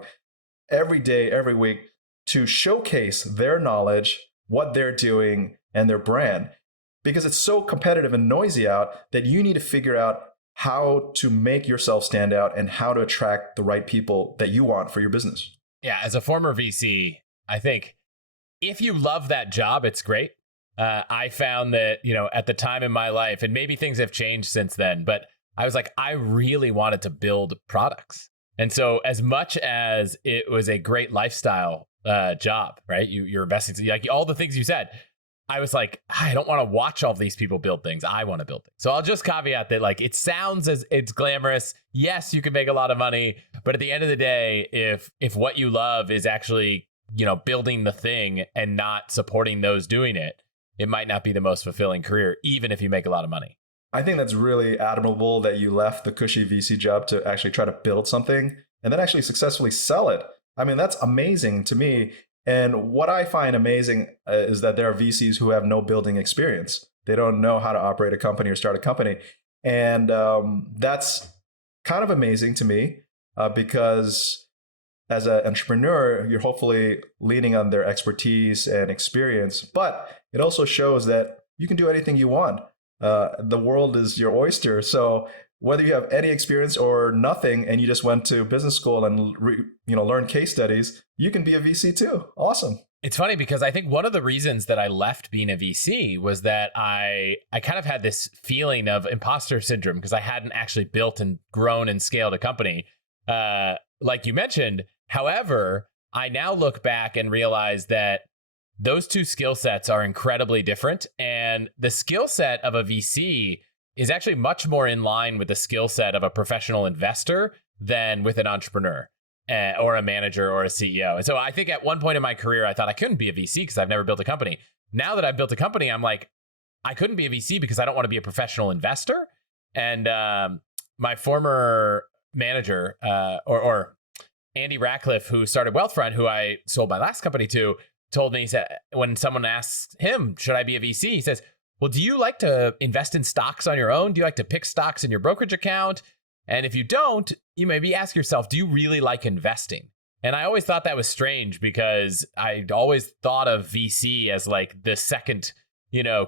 every day, every week to showcase their knowledge, what they're doing, and their brand. Because it's so competitive and noisy out that you need to figure out how to make yourself stand out and how to attract the right people that you want for your business. Yeah, as a former VC, I think if you love that job, it's great. I found that, at the time in my life, and maybe things have changed since then, but I was like, I really wanted to build products. And so as much as it was a great lifestyle job, right? You're investing, like all the things you said, I was like, I don't want to watch all of these people build things. I want to build things. So I'll just caveat that, like, it sounds as it's glamorous. Yes, you can make a lot of money, but at the end of the day, if what you love is actually, building the thing and not supporting those doing it, it might not be the most fulfilling career, even if you make a lot of money. I think that's really admirable that you left the cushy VC job to actually try to build something and then actually successfully sell it. I mean, that's amazing to me. And what I find amazing is that there are VCs who have no building experience. They don't know how to operate a company or start a company. And that's kind of amazing to me because as an entrepreneur, you're hopefully leaning on their expertise and experience, but it also shows that you can do anything you want. The world is your oyster. So whether you have any experience or nothing, and you just went to business school and learn case studies, you can be a VC too. Awesome. It's funny because I think one of the reasons that I left being a VC was that I kind of had this feeling of imposter syndrome because I hadn't actually built and grown and scaled a company, like you mentioned. However, I now look back and realize that those two skill sets are incredibly different. And the skill set of a VC is actually much more in line with the skill set of a professional investor than with an entrepreneur or a manager or a CEO. And so I think at one point in my career, I thought I couldn't be a VC because I've never built a company. Now that I've built a company, I'm like, I couldn't be a VC because I don't want to be a professional investor. And my former manager or Andy Ratcliffe, who started Wealthfront, who I sold my last company to, told me, he said, when someone asks him, should I be a VC? He says, well, do you like to invest in stocks on your own? Do you like to pick stocks in your brokerage account? And if you don't, you maybe ask yourself, do you really like investing? And I always thought that was strange because I'd always thought of VC as like the second,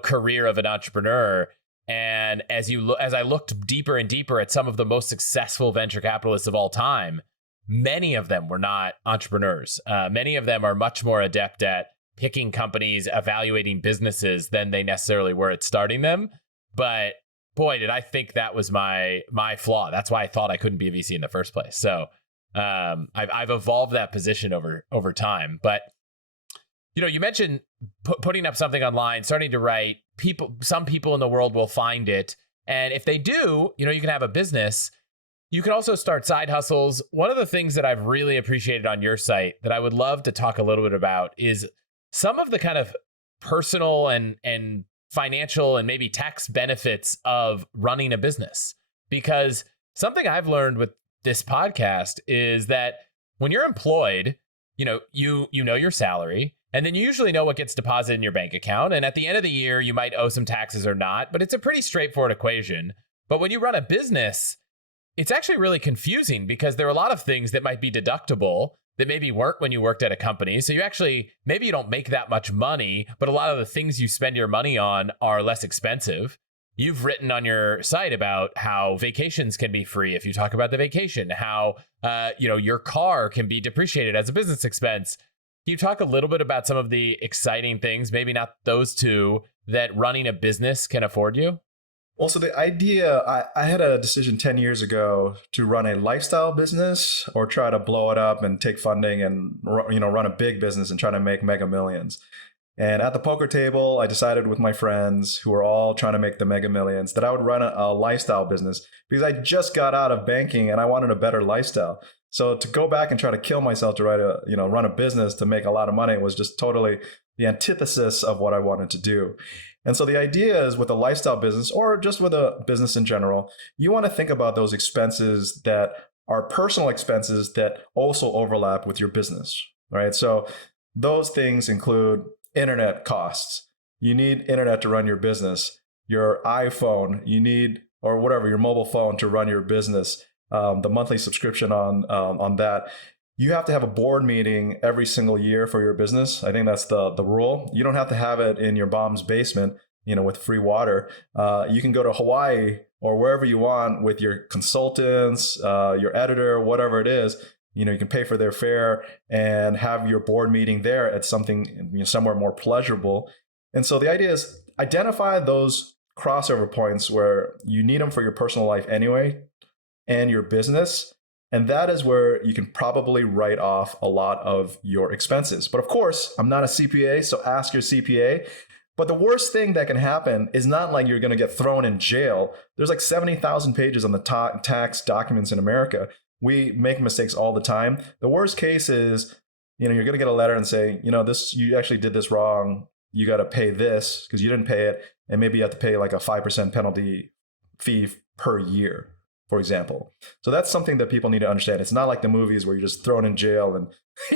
career of an entrepreneur. And as I looked deeper and deeper at some of the most successful venture capitalists of all time, many of them were not entrepreneurs. Many of them are much more adept at picking companies, evaluating businesses than they necessarily were at starting them. But boy, did I think that was my flaw. That's why I thought I couldn't be a VC in the first place. So I've evolved that position over time. But you mentioned putting up something online, starting to write. Some people in the world will find it, and if they do, you can have a business. You can also start side hustles. One of the things that I've really appreciated on your site that I would love to talk a little bit about is some of the kind of personal and financial and maybe tax benefits of running a business. Because something I've learned with this podcast is that when you're employed, you know your salary, and then you usually know what gets deposited in your bank account. And at the end of the year, you might owe some taxes or not, but it's a pretty straightforward equation. But when you run a business, it's actually really confusing because there are a lot of things that might be deductible that maybe weren't when you worked at a company. So you actually, maybe you don't make that much money, but a lot of the things you spend your money on are less expensive. You've written on your site about how vacations can be free if you talk about the vacation, how your car can be depreciated as a business expense. Can you talk a little bit about some of the exciting things, maybe not those two, that running a business can afford you? Well, so the idea, I had a decision 10 years ago to run a lifestyle business or try to blow it up and take funding and run a big business and try to make mega millions. And at the poker table, I decided with my friends who were all trying to make the mega millions that I would run a lifestyle business because I just got out of banking and I wanted a better lifestyle. So to go back and try to kill myself to run a business to make a lot of money was just totally the antithesis of what I wanted to do. And so the idea is with a lifestyle business or just with a business in general, you want to think about those expenses that are personal expenses that also overlap with your business, right? So those things include internet costs. You need internet to run your business. Your iPhone, you need, or whatever, your mobile phone to run your business. The monthly subscription on that. You have to have a board meeting every single year for your business. I think that's the rule. You don't have to have it in your mom's basement, with free water. You can go to Hawaii or wherever you want with your consultants, your editor, whatever it is. You can pay for their fare and have your board meeting there at something, somewhere more pleasurable. And so the idea is identify those crossover points where you need them for your personal life anyway and your business. And that is where you can probably write off a lot of your expenses. But of course, I'm not a CPA, so ask your CPA. But the worst thing that can happen is not like you're going to get thrown in jail. There's like 70,000 pages on the tax documents in America. We make mistakes all the time. The worst case is, you're going to get a letter and say, you actually did this wrong. You got to pay this because you didn't pay it. And maybe you have to pay like a 5% penalty fee per year, for example. So that's something that people need to understand. It's not like the movies where you're just thrown in jail and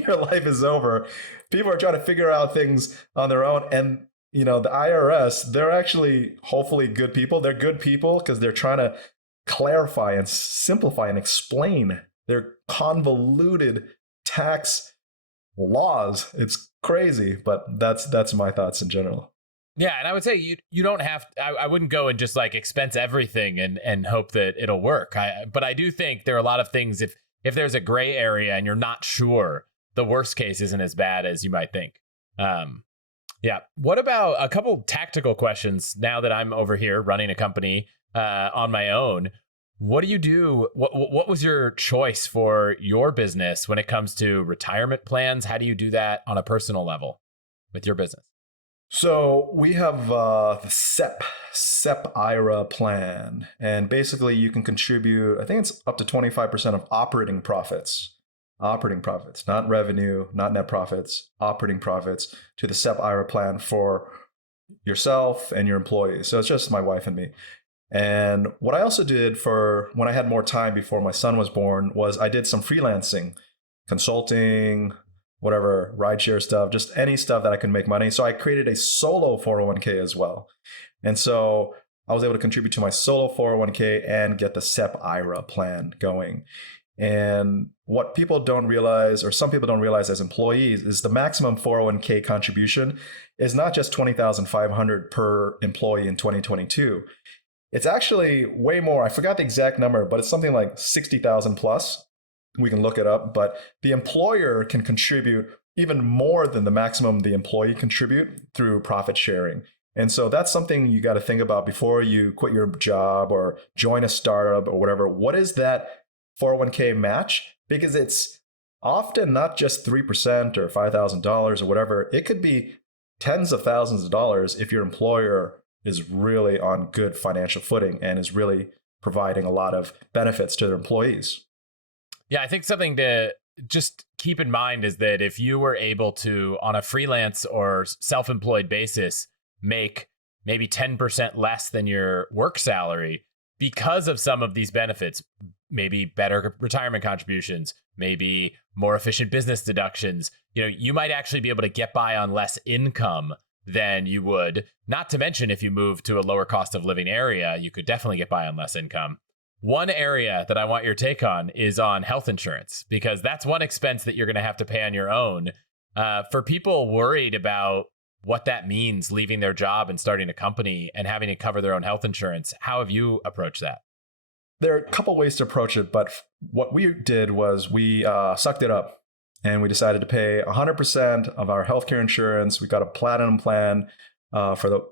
your life is over. People are trying to figure out things on their own. And, the IRS, they're actually hopefully good people. They're good people because they're trying to clarify and simplify and explain their convoluted tax laws. It's crazy, but that's my thoughts in general. Yeah, and I would say you don't have to, I wouldn't go and just like expense everything and hope that it'll work. But I do think there are a lot of things, if there's a gray area and you're not sure, the worst case isn't as bad as you might think. Yeah. What about a couple tactical questions now that I'm over here running a company on my own? What do you do? What was your choice for your business when it comes to retirement plans? How do you do that on a personal level with your business? So we have the SEP IRA plan, and basically you can contribute, I think it's up to 25% of operating profits, not revenue, not net profits, operating profits to the SEP IRA plan for yourself and your employees. So it's just my wife and me. And what I also did for when I had more time before my son was born was I did some freelancing, consulting, whatever, rideshare stuff, just any stuff that I could make money. So I created a solo 401k as well. And so I was able to contribute to my solo 401k and get the SEP IRA plan going. And what people don't realize, or some people don't realize as employees, is the maximum 401k contribution is not just $20,500 per employee in 2022. It's actually way more. I forgot the exact number, but it's something like 60,000 plus. We can look it up, but the employer can contribute even more than the maximum the employee contribute through profit sharing. And so that's something you got to think about before you quit your job or join a startup or whatever. What is that 401k match? Because it's often not just 3% or $5,000 or whatever. It could be tens of thousands of dollars if your employer is really on good financial footing and is really providing a lot of benefits to their employees. Yeah, I think something to just keep in mind is that if you were able to, on a freelance or self-employed basis, make maybe 10% less than your work salary because of some of these benefits, maybe better retirement contributions, maybe more efficient business deductions, you might actually be able to get by on less income than you would. Not to mention, if you move to a lower cost of living area, you could definitely get by on less income. One area that I want your take on is on health insurance, because that's one expense that you're going to have to pay on your own. For people worried about what that means, leaving their job and starting a company and having to cover their own health insurance, how have you approached that? There are a couple ways to approach it, but what we did was we sucked it up and we decided to pay 100% of our healthcare insurance. We got a platinum plan for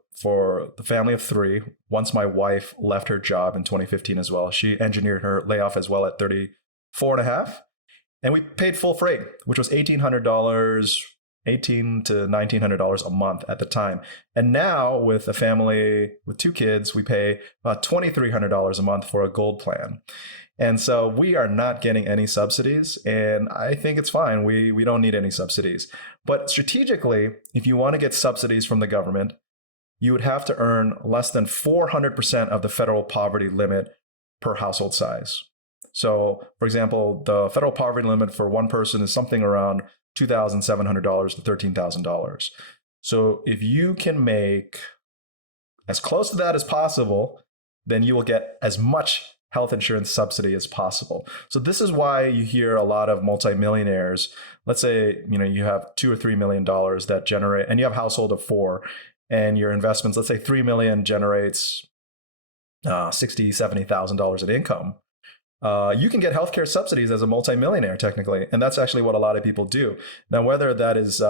the family of three. Once my wife left her job in 2015 as well, she engineered her layoff as well at 34 and a half. And we paid full freight, which was $1,800, $1,800 to $1,900 a month at the time. And now with a family with two kids, we pay about $2,300 a month for a gold plan. And so we are not getting any subsidies. And I think it's fine. We don't need any subsidies. But strategically, if you want to get subsidies from the government, you would have to earn less than 400% of the federal poverty limit per household size. So, for example, the federal poverty limit for one person is something around $2,700 to $13,000. So if you can make as close to that as possible, then you will get as much health insurance subsidy as possible. So this is why you hear a lot of multimillionaires. Let's say, you have $2 or $3 million that generate, and you have a household of four, and your investments, let's say $3 million generates $60,000, $70,000 in income. You can get healthcare subsidies as a multimillionaire, technically, and that's actually what a lot of people do. Now, whether that is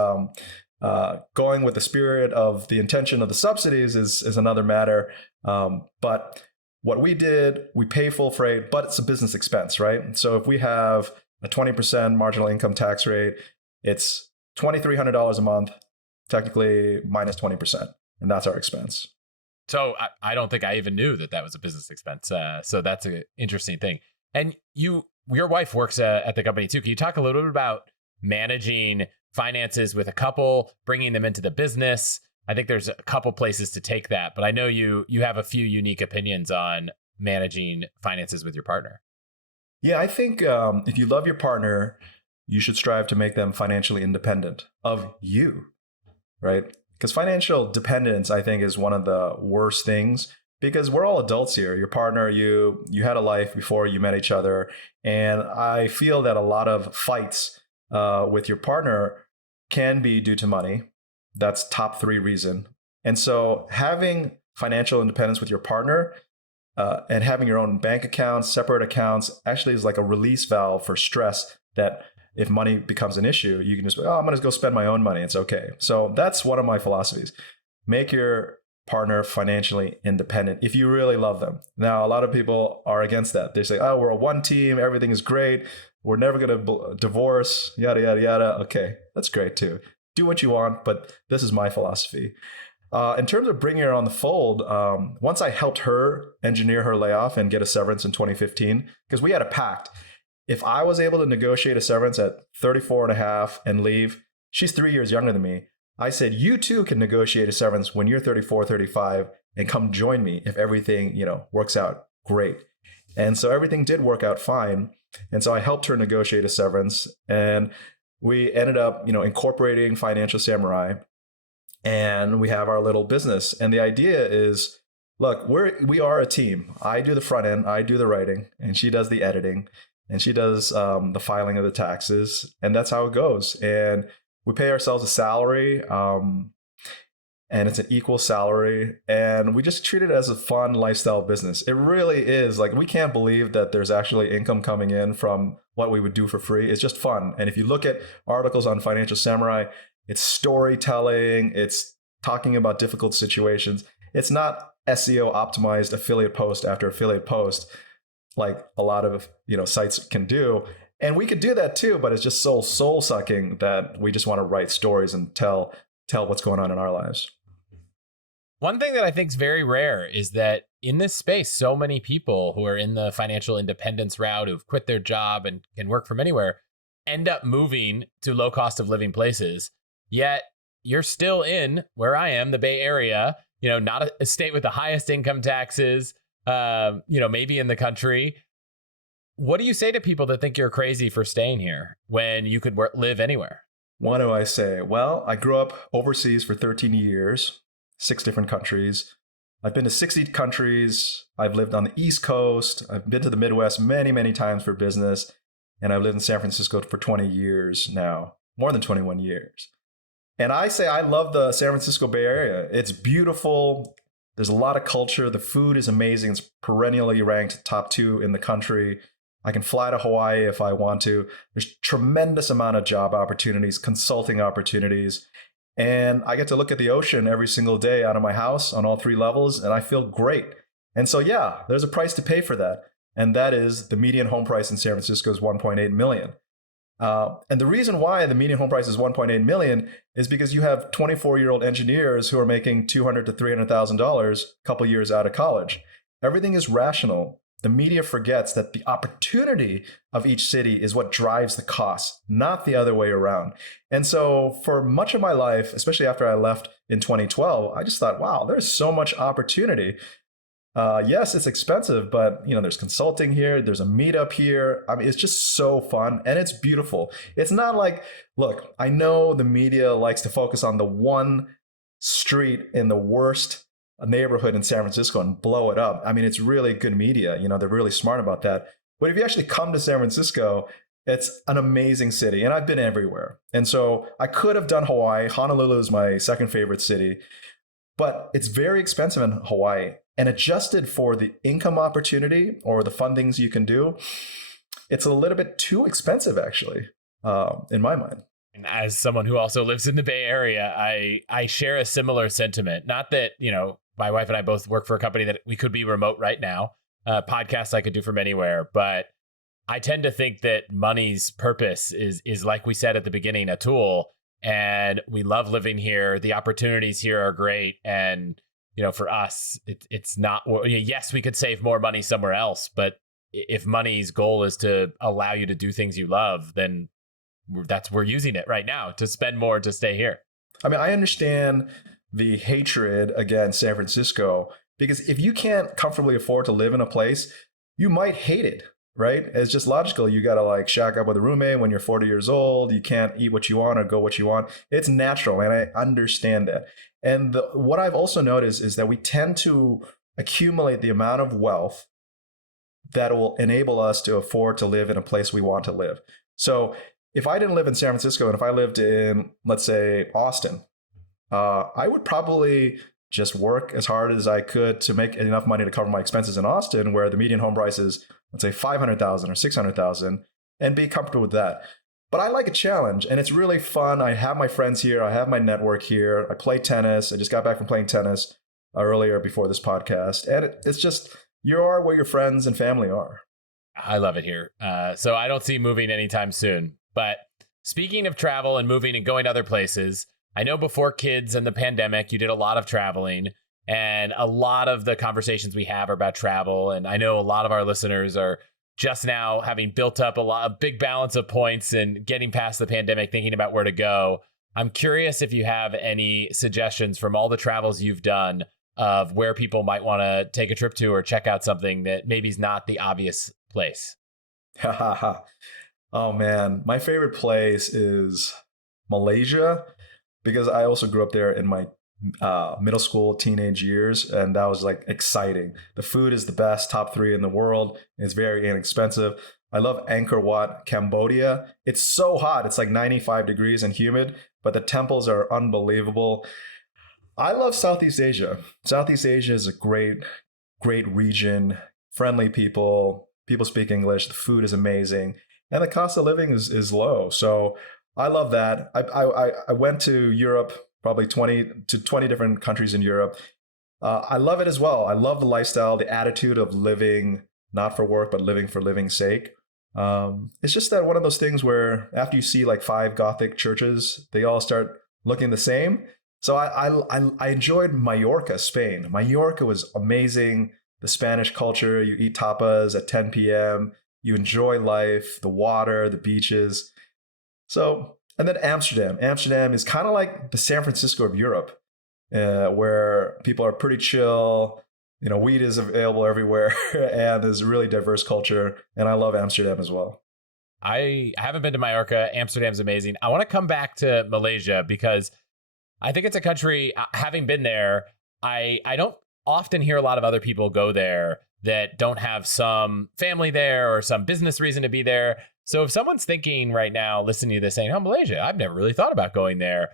going with the spirit of the intention of the subsidies is another matter. But what we did, we pay full freight, but it's a business expense, right? So if we have a 20% marginal income tax rate, it's $2,300 a month, technically minus 20%, and that's our expense. So I don't think I even knew that was a business expense. So that's an interesting thing. And your wife works at the company too. Can you talk a little bit about managing finances with a couple, bringing them into the business? I think there's a couple places to take that, but I know you have a few unique opinions on managing finances with your partner. Yeah, I think if you love your partner, you should strive to make them financially independent of you, right? Because financial dependence, I think, is one of the worst things, because we're all adults here. Your partner, you had a life before you met each other. And I feel that a lot of fights with your partner can be due to money. That's top 3 reason. And so having financial independence with your partner and having your own bank accounts, separate accounts, actually is like a release valve for stress that if money becomes an issue, you can just, I'm going to go spend my own money. It's okay. So that's one of my philosophies. Make your partner financially independent if you really love them. Now, a lot of people are against that. They say, we're a one team. Everything is great. We're never going to divorce, yada, yada, yada. Okay, that's great too. Do what you want, but this is my philosophy. In terms of bringing her on the fold, once I helped her engineer her layoff and get a severance in 2015, because we had a pact. If I was able to negotiate a severance at 34 and a half and leave, she's 3 years younger than me. I said, you too can negotiate a severance when you're 34, 35 and come join me if everything, works out great. And so everything did work out fine. And so I helped her negotiate a severance, and we ended up, incorporating Financial Samurai, and we have our little business. And the idea is, look, we are a team. I do the front end, I do the writing, and she does the editing, and she does the filing of the taxes, and that's how it goes. And we pay ourselves a salary, and it's an equal salary, and we just treat it as a fun lifestyle business. It really is. Like, we can't believe that there's actually income coming in from what we would do for free. It's just fun. And if you look at articles on Financial Samurai, it's storytelling, it's talking about difficult situations. It's not SEO optimized affiliate post after affiliate post like a lot of sites can do. And we could do that too, but it's just so soul sucking that we just want to write stories and tell what's going on in our lives. One thing that I think is very rare is that in this space, so many people who are in the financial independence route, who've quit their job and can work from anywhere, end up moving to low cost of living places. Yet you're still in where I am, the Bay Area, not a state with the highest income taxes, maybe in the country. What do you say to people that think you're crazy for staying here when you could live anywhere? What do I say? Well, I grew up overseas for 13 years, 6 different countries. I've been to 60 countries. I've lived on the East Coast. I've been to the Midwest many, many times for business. And I've lived in San Francisco for 20 years now, more than 21 years. And I say I love the San Francisco Bay Area. It's beautiful. There's a lot of culture. The food is amazing. It's perennially ranked top 2 in the country. I can fly to Hawaii if I want to. There's tremendous amount of job opportunities, consulting opportunities. And I get to look at the ocean every single day out of my house on all 3 levels, and I feel great. And so, yeah, there's a price to pay for that. And that is the median home price in San Francisco is 1.8 million. And the reason why the median home price is 1.8 million is because you have 24-year-old engineers who are making $200,000 to $300,000 a couple years out of college. Everything is rational. The media forgets that the opportunity of each city is what drives the cost, not the other way around. And so for much of my life, especially after I left in 2012, I just thought, wow, there's so much opportunity. Yes, it's expensive, but there's consulting here. There's a meetup here. I mean, it's just so fun and it's beautiful. It's not like, look, I know the media likes to focus on the one street in the worst neighborhood in San Francisco and blow it up. I mean, it's really good media. They're really smart about that. But if you actually come to San Francisco, it's an amazing city. And I've been everywhere. And so I could have done Hawaii. Honolulu is my second favorite city. But it's very expensive in Hawaii. And adjusted for the income opportunity or the fun things you can do, it's a little bit too expensive, actually, in my mind. And as someone who also lives in the Bay Area, I share a similar sentiment. Not that, my wife and I both work for a company that we could be remote right now. Podcasts I could do from anywhere. But I tend to think that money's purpose is like we said at the beginning, a tool. And we love living here. The opportunities here are great. And for us, it's not, yes, we could save more money somewhere else, but if money's goal is to allow you to do things you love, then we're using it right now to spend more to stay here. I mean, I understand the hatred against San Francisco because if you can't comfortably afford to live in a place, you might hate it, right? It's just logical. You got to shack up with a roommate when you're 40 years old. You can't eat what you want or go what you want. It's natural. And I understand that. And what I've also noticed is that we tend to accumulate the amount of wealth that will enable us to afford to live in a place we want to live. So if I didn't live in San Francisco and if I lived in, let's say, Austin, I would probably just work as hard as I could to make enough money to cover my expenses in Austin, where the median home price is, let's say, $500,000 or $600,000, and be comfortable with that. But I like a challenge, and it's really fun. I have my friends here. I have my network here. I play tennis. I just got back from playing tennis earlier before this podcast. And it's just, you are where your friends and family are. I love it here. So I don't see moving anytime soon. But speaking of travel and moving and going to other places, I know before kids and the pandemic, you did a lot of traveling. And a lot of the conversations we have are about travel. And I know a lot of our listeners are just now having built up a big balance of points and getting past the pandemic, thinking about where to go. I'm curious if you have any suggestions from all the travels you've done of where people might want to take a trip to or check out something that maybe is not the obvious place. Oh man, my favorite place is Malaysia because I also grew up there in my middle school, teenage years, and that was exciting. The food is the best, top 3 in the world. It's very inexpensive. I love Angkor Wat, Cambodia. It's so hot. It's 95 degrees and humid, but the temples are unbelievable. I love Southeast Asia. Southeast Asia is a great region, friendly people speak English, the food is amazing, and the cost of living is low. So I love that. I went to Europe, probably 20 different countries in Europe. I love it as well. I love the lifestyle, the attitude of living, not for work, but living for living's sake. It's just that one of those things where after you see 5 Gothic churches, they all start looking the same. So I enjoyed Mallorca, Spain. Mallorca was amazing. The Spanish culture, you eat tapas at 10 p.m. You enjoy life, the water, the beaches. So, and then Amsterdam. Amsterdam is kind of like the San Francisco of Europe, where people are pretty chill. Weed is available everywhere, and there's a really diverse culture. And I love Amsterdam as well. I haven't been to Mallorca. Amsterdam's amazing. I want to come back to Malaysia because I think it's a country, having been there, I don't often hear a lot of other people go there that don't have some family there or some business reason to be there. So if someone's thinking right now, listening to this saying, oh, Malaysia, I've never really thought about going there.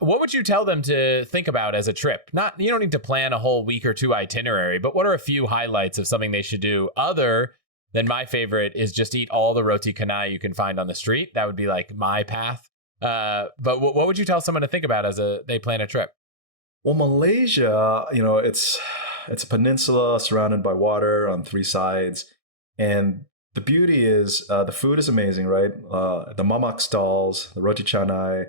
What would you tell them to think about as a trip? Not, you don't need to plan a whole week or two itinerary, but what are a few highlights of something they should do other than my favorite is just eat all the roti canai you can find on the street? That would be like my path. But what would you tell someone to think about as they plan a trip? Well, Malaysia, it's a peninsula surrounded by water on three sides. And the beauty is the food is amazing, right? The mamak stalls, the roti canai,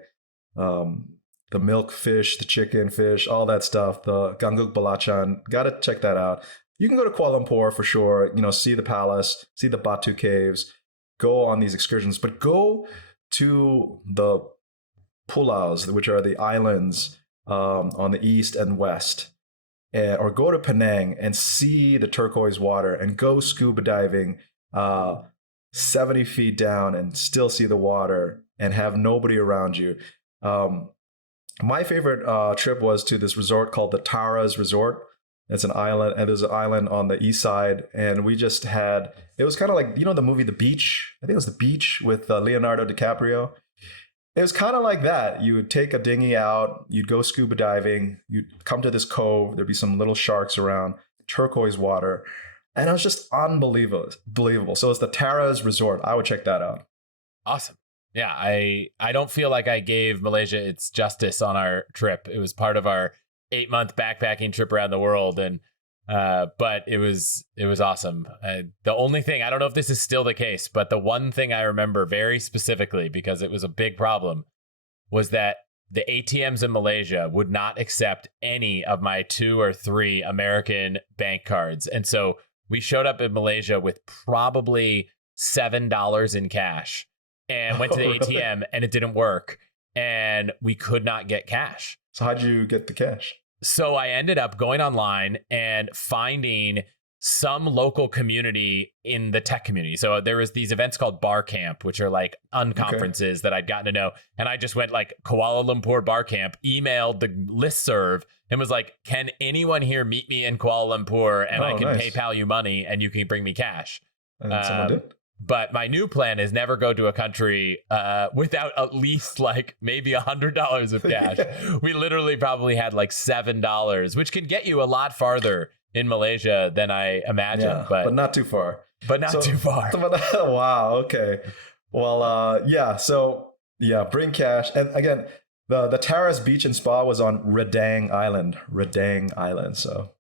the milk fish, the chicken fish, all that stuff, the gangguk belacan. Got to check that out. You can go to Kuala Lumpur for sure, see the palace, see the Batu Caves, go on these excursions, but go to the pulaus, which are the islands on the east and west, or go to Penang and see the turquoise water and go scuba diving 70 feet down and still see the water and have nobody around you. My favorite trip was to this resort called the Taras Resort. It's an island, and there's an island on the east side, and we just had, it was kind of like, the movie The Beach? I think it was The Beach with Leonardo DiCaprio. It was kind of like that. You would take a dinghy out, you'd go scuba diving, you'd come to this cove, there'd be some little sharks around, turquoise water, and it was just unbelievable. So it's the Taras Resort. I would check that out. Awesome. Yeah, I don't feel like I gave Malaysia its justice on our trip. It was part of our 8-month backpacking trip around the world, and but it was awesome. The only thing, I don't know if this is still the case, but the one thing I remember very specifically, because it was a big problem, was that the ATMs in Malaysia would not accept any of my 2 or 3 American bank cards. And so we showed up in Malaysia with probably $7 in cash and went to the ATM and it didn't work. And we could not get cash. So how'd you get the cash? So I ended up going online and finding some local community in the tech community. So there was these events called Bar Camp, which are like unconferences that I'd gotten to know. And I just went like Kuala Lumpur Bar Camp, emailed the listserv and was like, can anyone here meet me in Kuala Lumpur and I can PayPal you money and you can bring me cash? And someone did? But my new plan is never go to a country without at least like maybe $100 of cash. We literally probably had like $7, which can get you a lot farther in Malaysia than I imagined. But not too far. Too far. Wow. Okay. Well, bring cash. And again, the Taras Beach and Spa was on Redang Island. So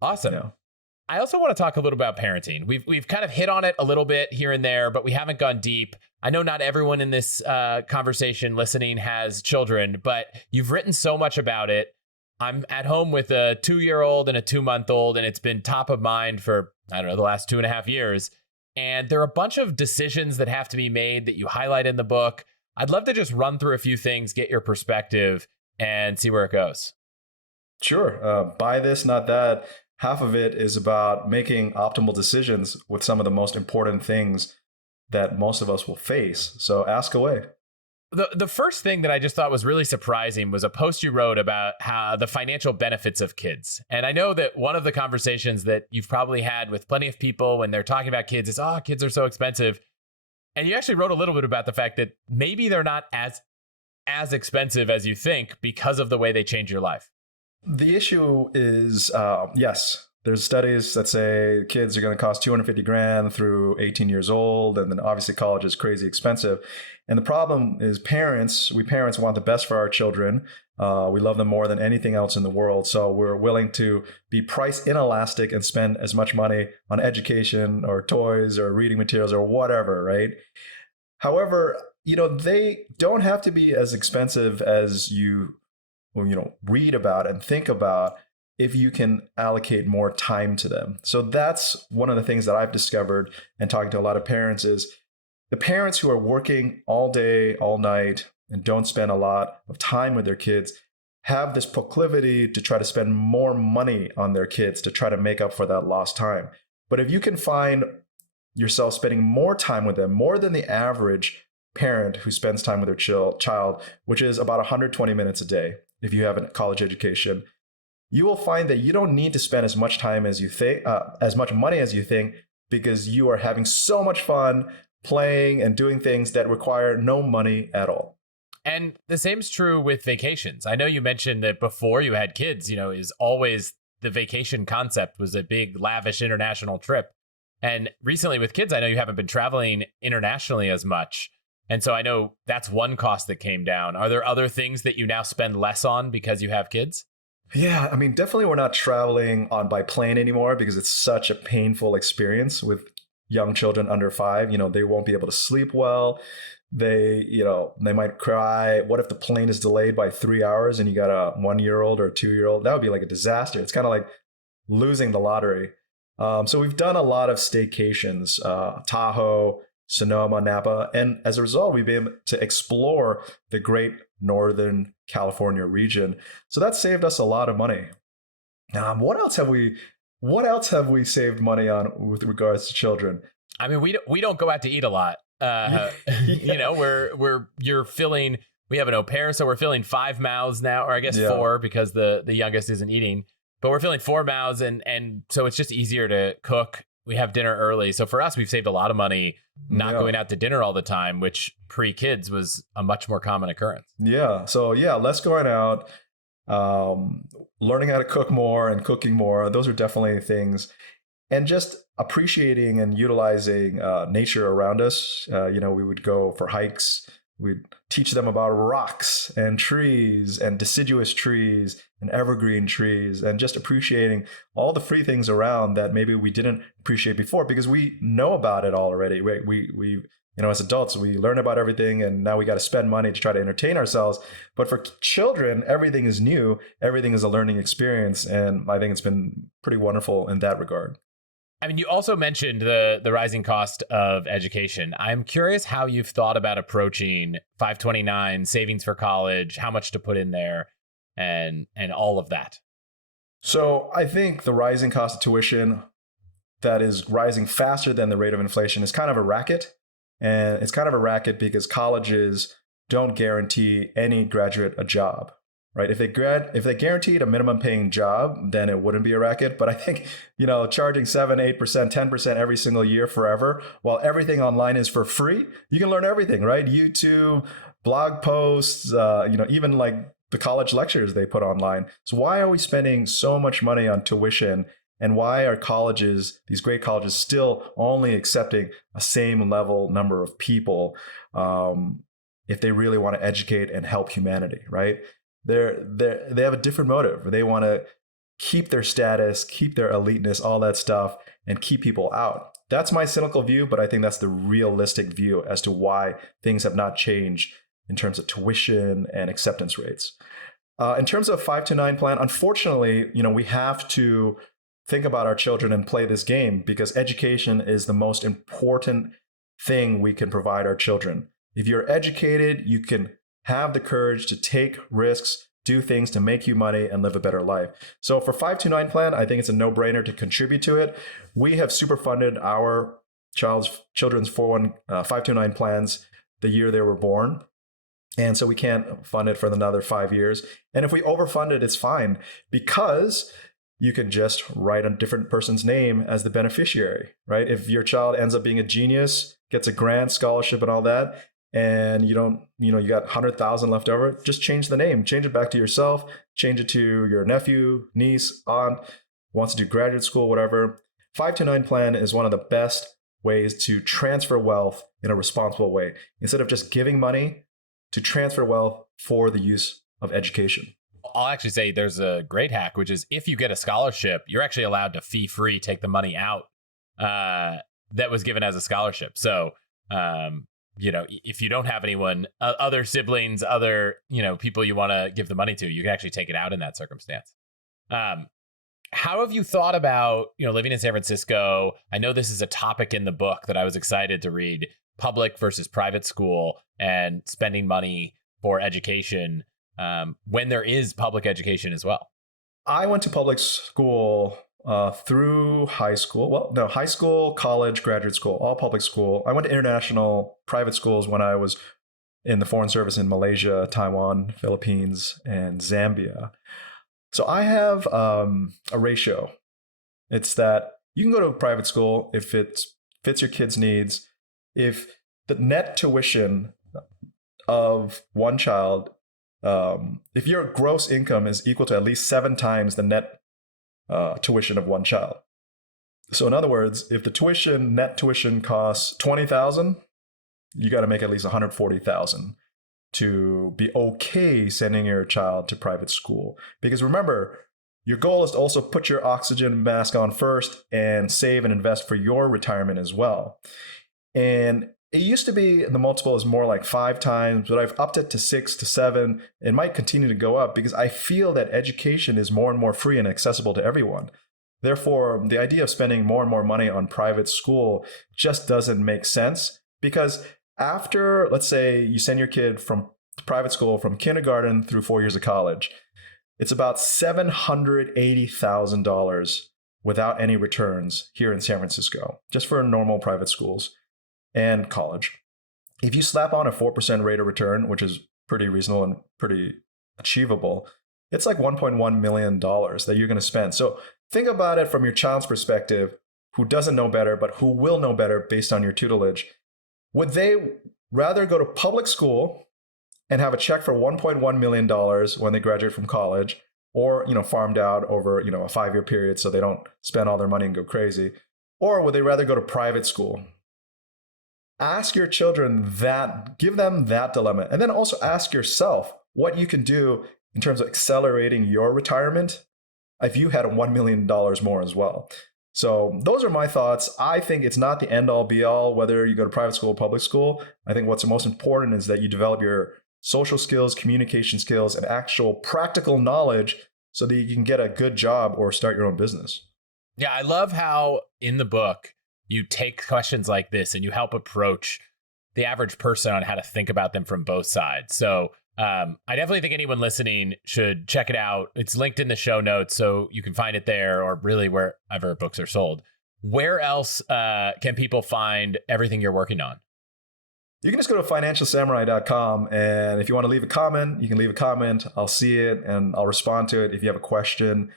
awesome. Yeah. I also want to talk a little about parenting. We've kind of hit on it a little bit here and there, but we haven't gone deep. I know not everyone in this conversation listening has children, but you've written so much about it. I'm at home with a 2-year-old and a 2-month-old, and it's been top of mind for, the last 2.5 years. And there are a bunch of decisions that have to be made that you highlight in the book. I'd love to just run through a few things, get your perspective, and see where it goes. Sure. Buy this, not that. Half of it is about making optimal decisions with some of the most important things that most of us will face. So ask away. The first thing that I just thought was really surprising was a post you wrote about how the financial benefits of kids. And I know that one of the conversations that you've probably had with plenty of people when they're talking about kids is, kids are so expensive. And you actually wrote a little bit about the fact that maybe they're not as expensive as you think because of the way they change your life. The issue is, yes, there's studies that say kids are going to cost $250,000 through 18 years old. And then obviously college is crazy expensive. And the problem is we parents want the best for our children. We love them more than anything else in the world. So we're willing to be price inelastic and spend as much money on education or toys or reading materials or whatever, right? However, they don't have to be as expensive as you read about and think about if you can allocate more time to them. So that's one of the things that I've discovered and talking to a lot of parents is the parents who are working all day, all night, and don't spend a lot of time with their kids have this proclivity to try to spend more money on their kids to try to make up for that lost time. But if you can find yourself spending more time with them, more than the average parent who spends time with their child, which is about 120 minutes a day, if you have a college education, you will find that you don't need to spend as much time as you think, as much money as you think, because you are having so much fun playing and doing things that require no money at all. And the same's true with vacations. I know you mentioned that before you had kids, is always the vacation concept was a big, lavish international trip. And recently with kids, I know you haven't been traveling internationally as much. And so I know that's one cost that came down. Are there other things that you now spend less on because you have kids? Yeah, I mean, definitely we're not traveling on by plane anymore because it's such a painful experience with young children under 5. They won't be able to sleep well. They might cry. What if the plane is delayed by 3 hours and you got a 1-year-old or a 2-year-old? That would be like a disaster. It's kind of like losing the lottery. So we've done a lot of staycations, Tahoe, Sonoma, Napa. And as a result, we've been able to explore the great Northern California region. So that saved us a lot of money. What else have we saved money on with regards to children? I mean, we don't go out to eat a lot. Yeah. We have an au pair, so we're filling 5 mouths now, or I guess Yeah. 4 because the youngest isn't eating. But we're filling 4 mouths, and so it's just easier to cook. We have dinner early. So for us, we've saved a lot of money not Yeah. going out to dinner all the time, which pre-kids was a much more common occurrence. Yeah. So yeah, less going out, learning how to cook more and cooking more. Those are definitely things. And just appreciating and utilizing nature around us. We would go for hikes. We'd teach them about rocks and trees and deciduous trees and evergreen trees, and just appreciating all the free things around that maybe we didn't appreciate before because we know about it already. We as adults, we learn about everything, and now we got to spend money to try to entertain ourselves. But for children, everything is new. Everything is a learning experience. And I think it's been pretty wonderful in that regard. I mean, you also mentioned the rising cost of education. I'm curious how you've thought about approaching 529, savings for college, how much to put in there, and all of that. So I think the rising cost of tuition that is rising faster than the rate of inflation is kind of a racket. And it's kind of a racket because colleges don't guarantee any graduate a job, right? If they guaranteed a minimum paying job, then it wouldn't be a racket. But I think, charging 7, 8%, 10% every single year forever, while everything online is for free, you can learn everything, right? YouTube, blog posts, even like the college lectures they put online. So why are we spending so much money on tuition? And why are colleges, these great colleges, still only accepting a same level number of people if they really want to educate and help humanity, right? They have a different motive. They want to keep their status, keep their eliteness, all that stuff, and keep people out. That's my cynical view, but I think that's the realistic view as to why things have not changed in terms of tuition and acceptance rates. In terms of 529 plan, unfortunately, we have to think about our children and play this game because education is the most important thing we can provide our children. If you're educated, you can have the courage to take risks, do things to make you money, and live a better life. So for 529 plan, I think it's a no-brainer to contribute to it. We have super funded our children's 529 plans the year they were born. And so we can't fund it for another 5 years. And if we overfund it, it's fine because you can just write a different person's name as the beneficiary, right? If your child ends up being a genius, gets a grant, scholarship, and all that, and you got 100,000 left over, just change the name, change it back to yourself, change it to your nephew, niece, aunt, wants to do graduate school, whatever. 529 plan is one of the best ways to transfer wealth in a responsible way. Instead of just giving money, to transfer wealth for the use of education. I'll actually say there's a great hack, which is if you get a scholarship, you're actually allowed to fee-free take the money out that was given as a scholarship. So, if you don't have anyone, other siblings, other, people you want to give the money to, you can actually take it out in that circumstance. How have you thought about, living in San Francisco? I know this is a topic in the book that I was excited to read, public versus private school and spending money for education when there is public education as well. I went to public school through high school. Well, no, high school, college, graduate school, all public school. I went to international private schools when I was in the Foreign Service in Malaysia, Taiwan, Philippines, and Zambia. So I have a ratio. It's that you can go to a private school if it fits your kid's needs. If the net tuition of one child, if your gross income is equal to at least 7 times the net tuition of one child. So in other words, if the net tuition costs 20,000, you got to make at least 140,000 to be okay sending your child to private school. Because remember, your goal is to also put your oxygen mask on first and save and invest for your retirement as well. And it used to be the multiple is more like 5 times, but I've upped it to 6 to 7. It might continue to go up because I feel that education is more and more free and accessible to everyone. Therefore, the idea of spending more and more money on private school just doesn't make sense, because after, let's say, you send your kid from private school from kindergarten through 4 years of college, it's about $780,000 without any returns here in San Francisco, just for normal private schools and college. If you slap on a 4% rate of return, which is pretty reasonable and pretty achievable, it's like $1.1 million that you're going to spend. So think about it from your child's perspective, who doesn't know better, but who will know better based on your tutelage. Would they rather go to public school and have a check for $1.1 million when they graduate from college, or farmed out over a 5-year period so they don't spend all their money and go crazy? Or would they rather go to private school? Ask your children that, give them that dilemma, and then also ask yourself what you can do in terms of accelerating your retirement if you had $1 million more as well. So those are my thoughts. I think it's not the end all be all whether you go to private school or public school. I think what's most important is that you develop your social skills, communication skills, and actual practical knowledge so that you can get a good job or start your own business. Yeah, I love how in the book you take questions like this and you help approach the average person on how to think about them from both sides. So I definitely think anyone listening should check it out. It's linked in the show notes, so you can find it there or really wherever books are sold. Where else can people find everything you're working on? You can just go to financialsamurai.com, and if you want to leave a comment, you can leave a comment. I'll see it and I'll respond to it. If you have a question,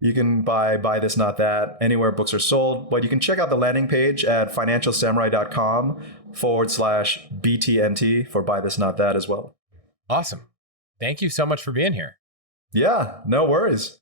you can buy This Not That anywhere books are sold, but you can check out the landing page at financialsamurai.com/BTNT for Buy This Not That as well. Awesome. Thank you so much for being here. Yeah, no worries.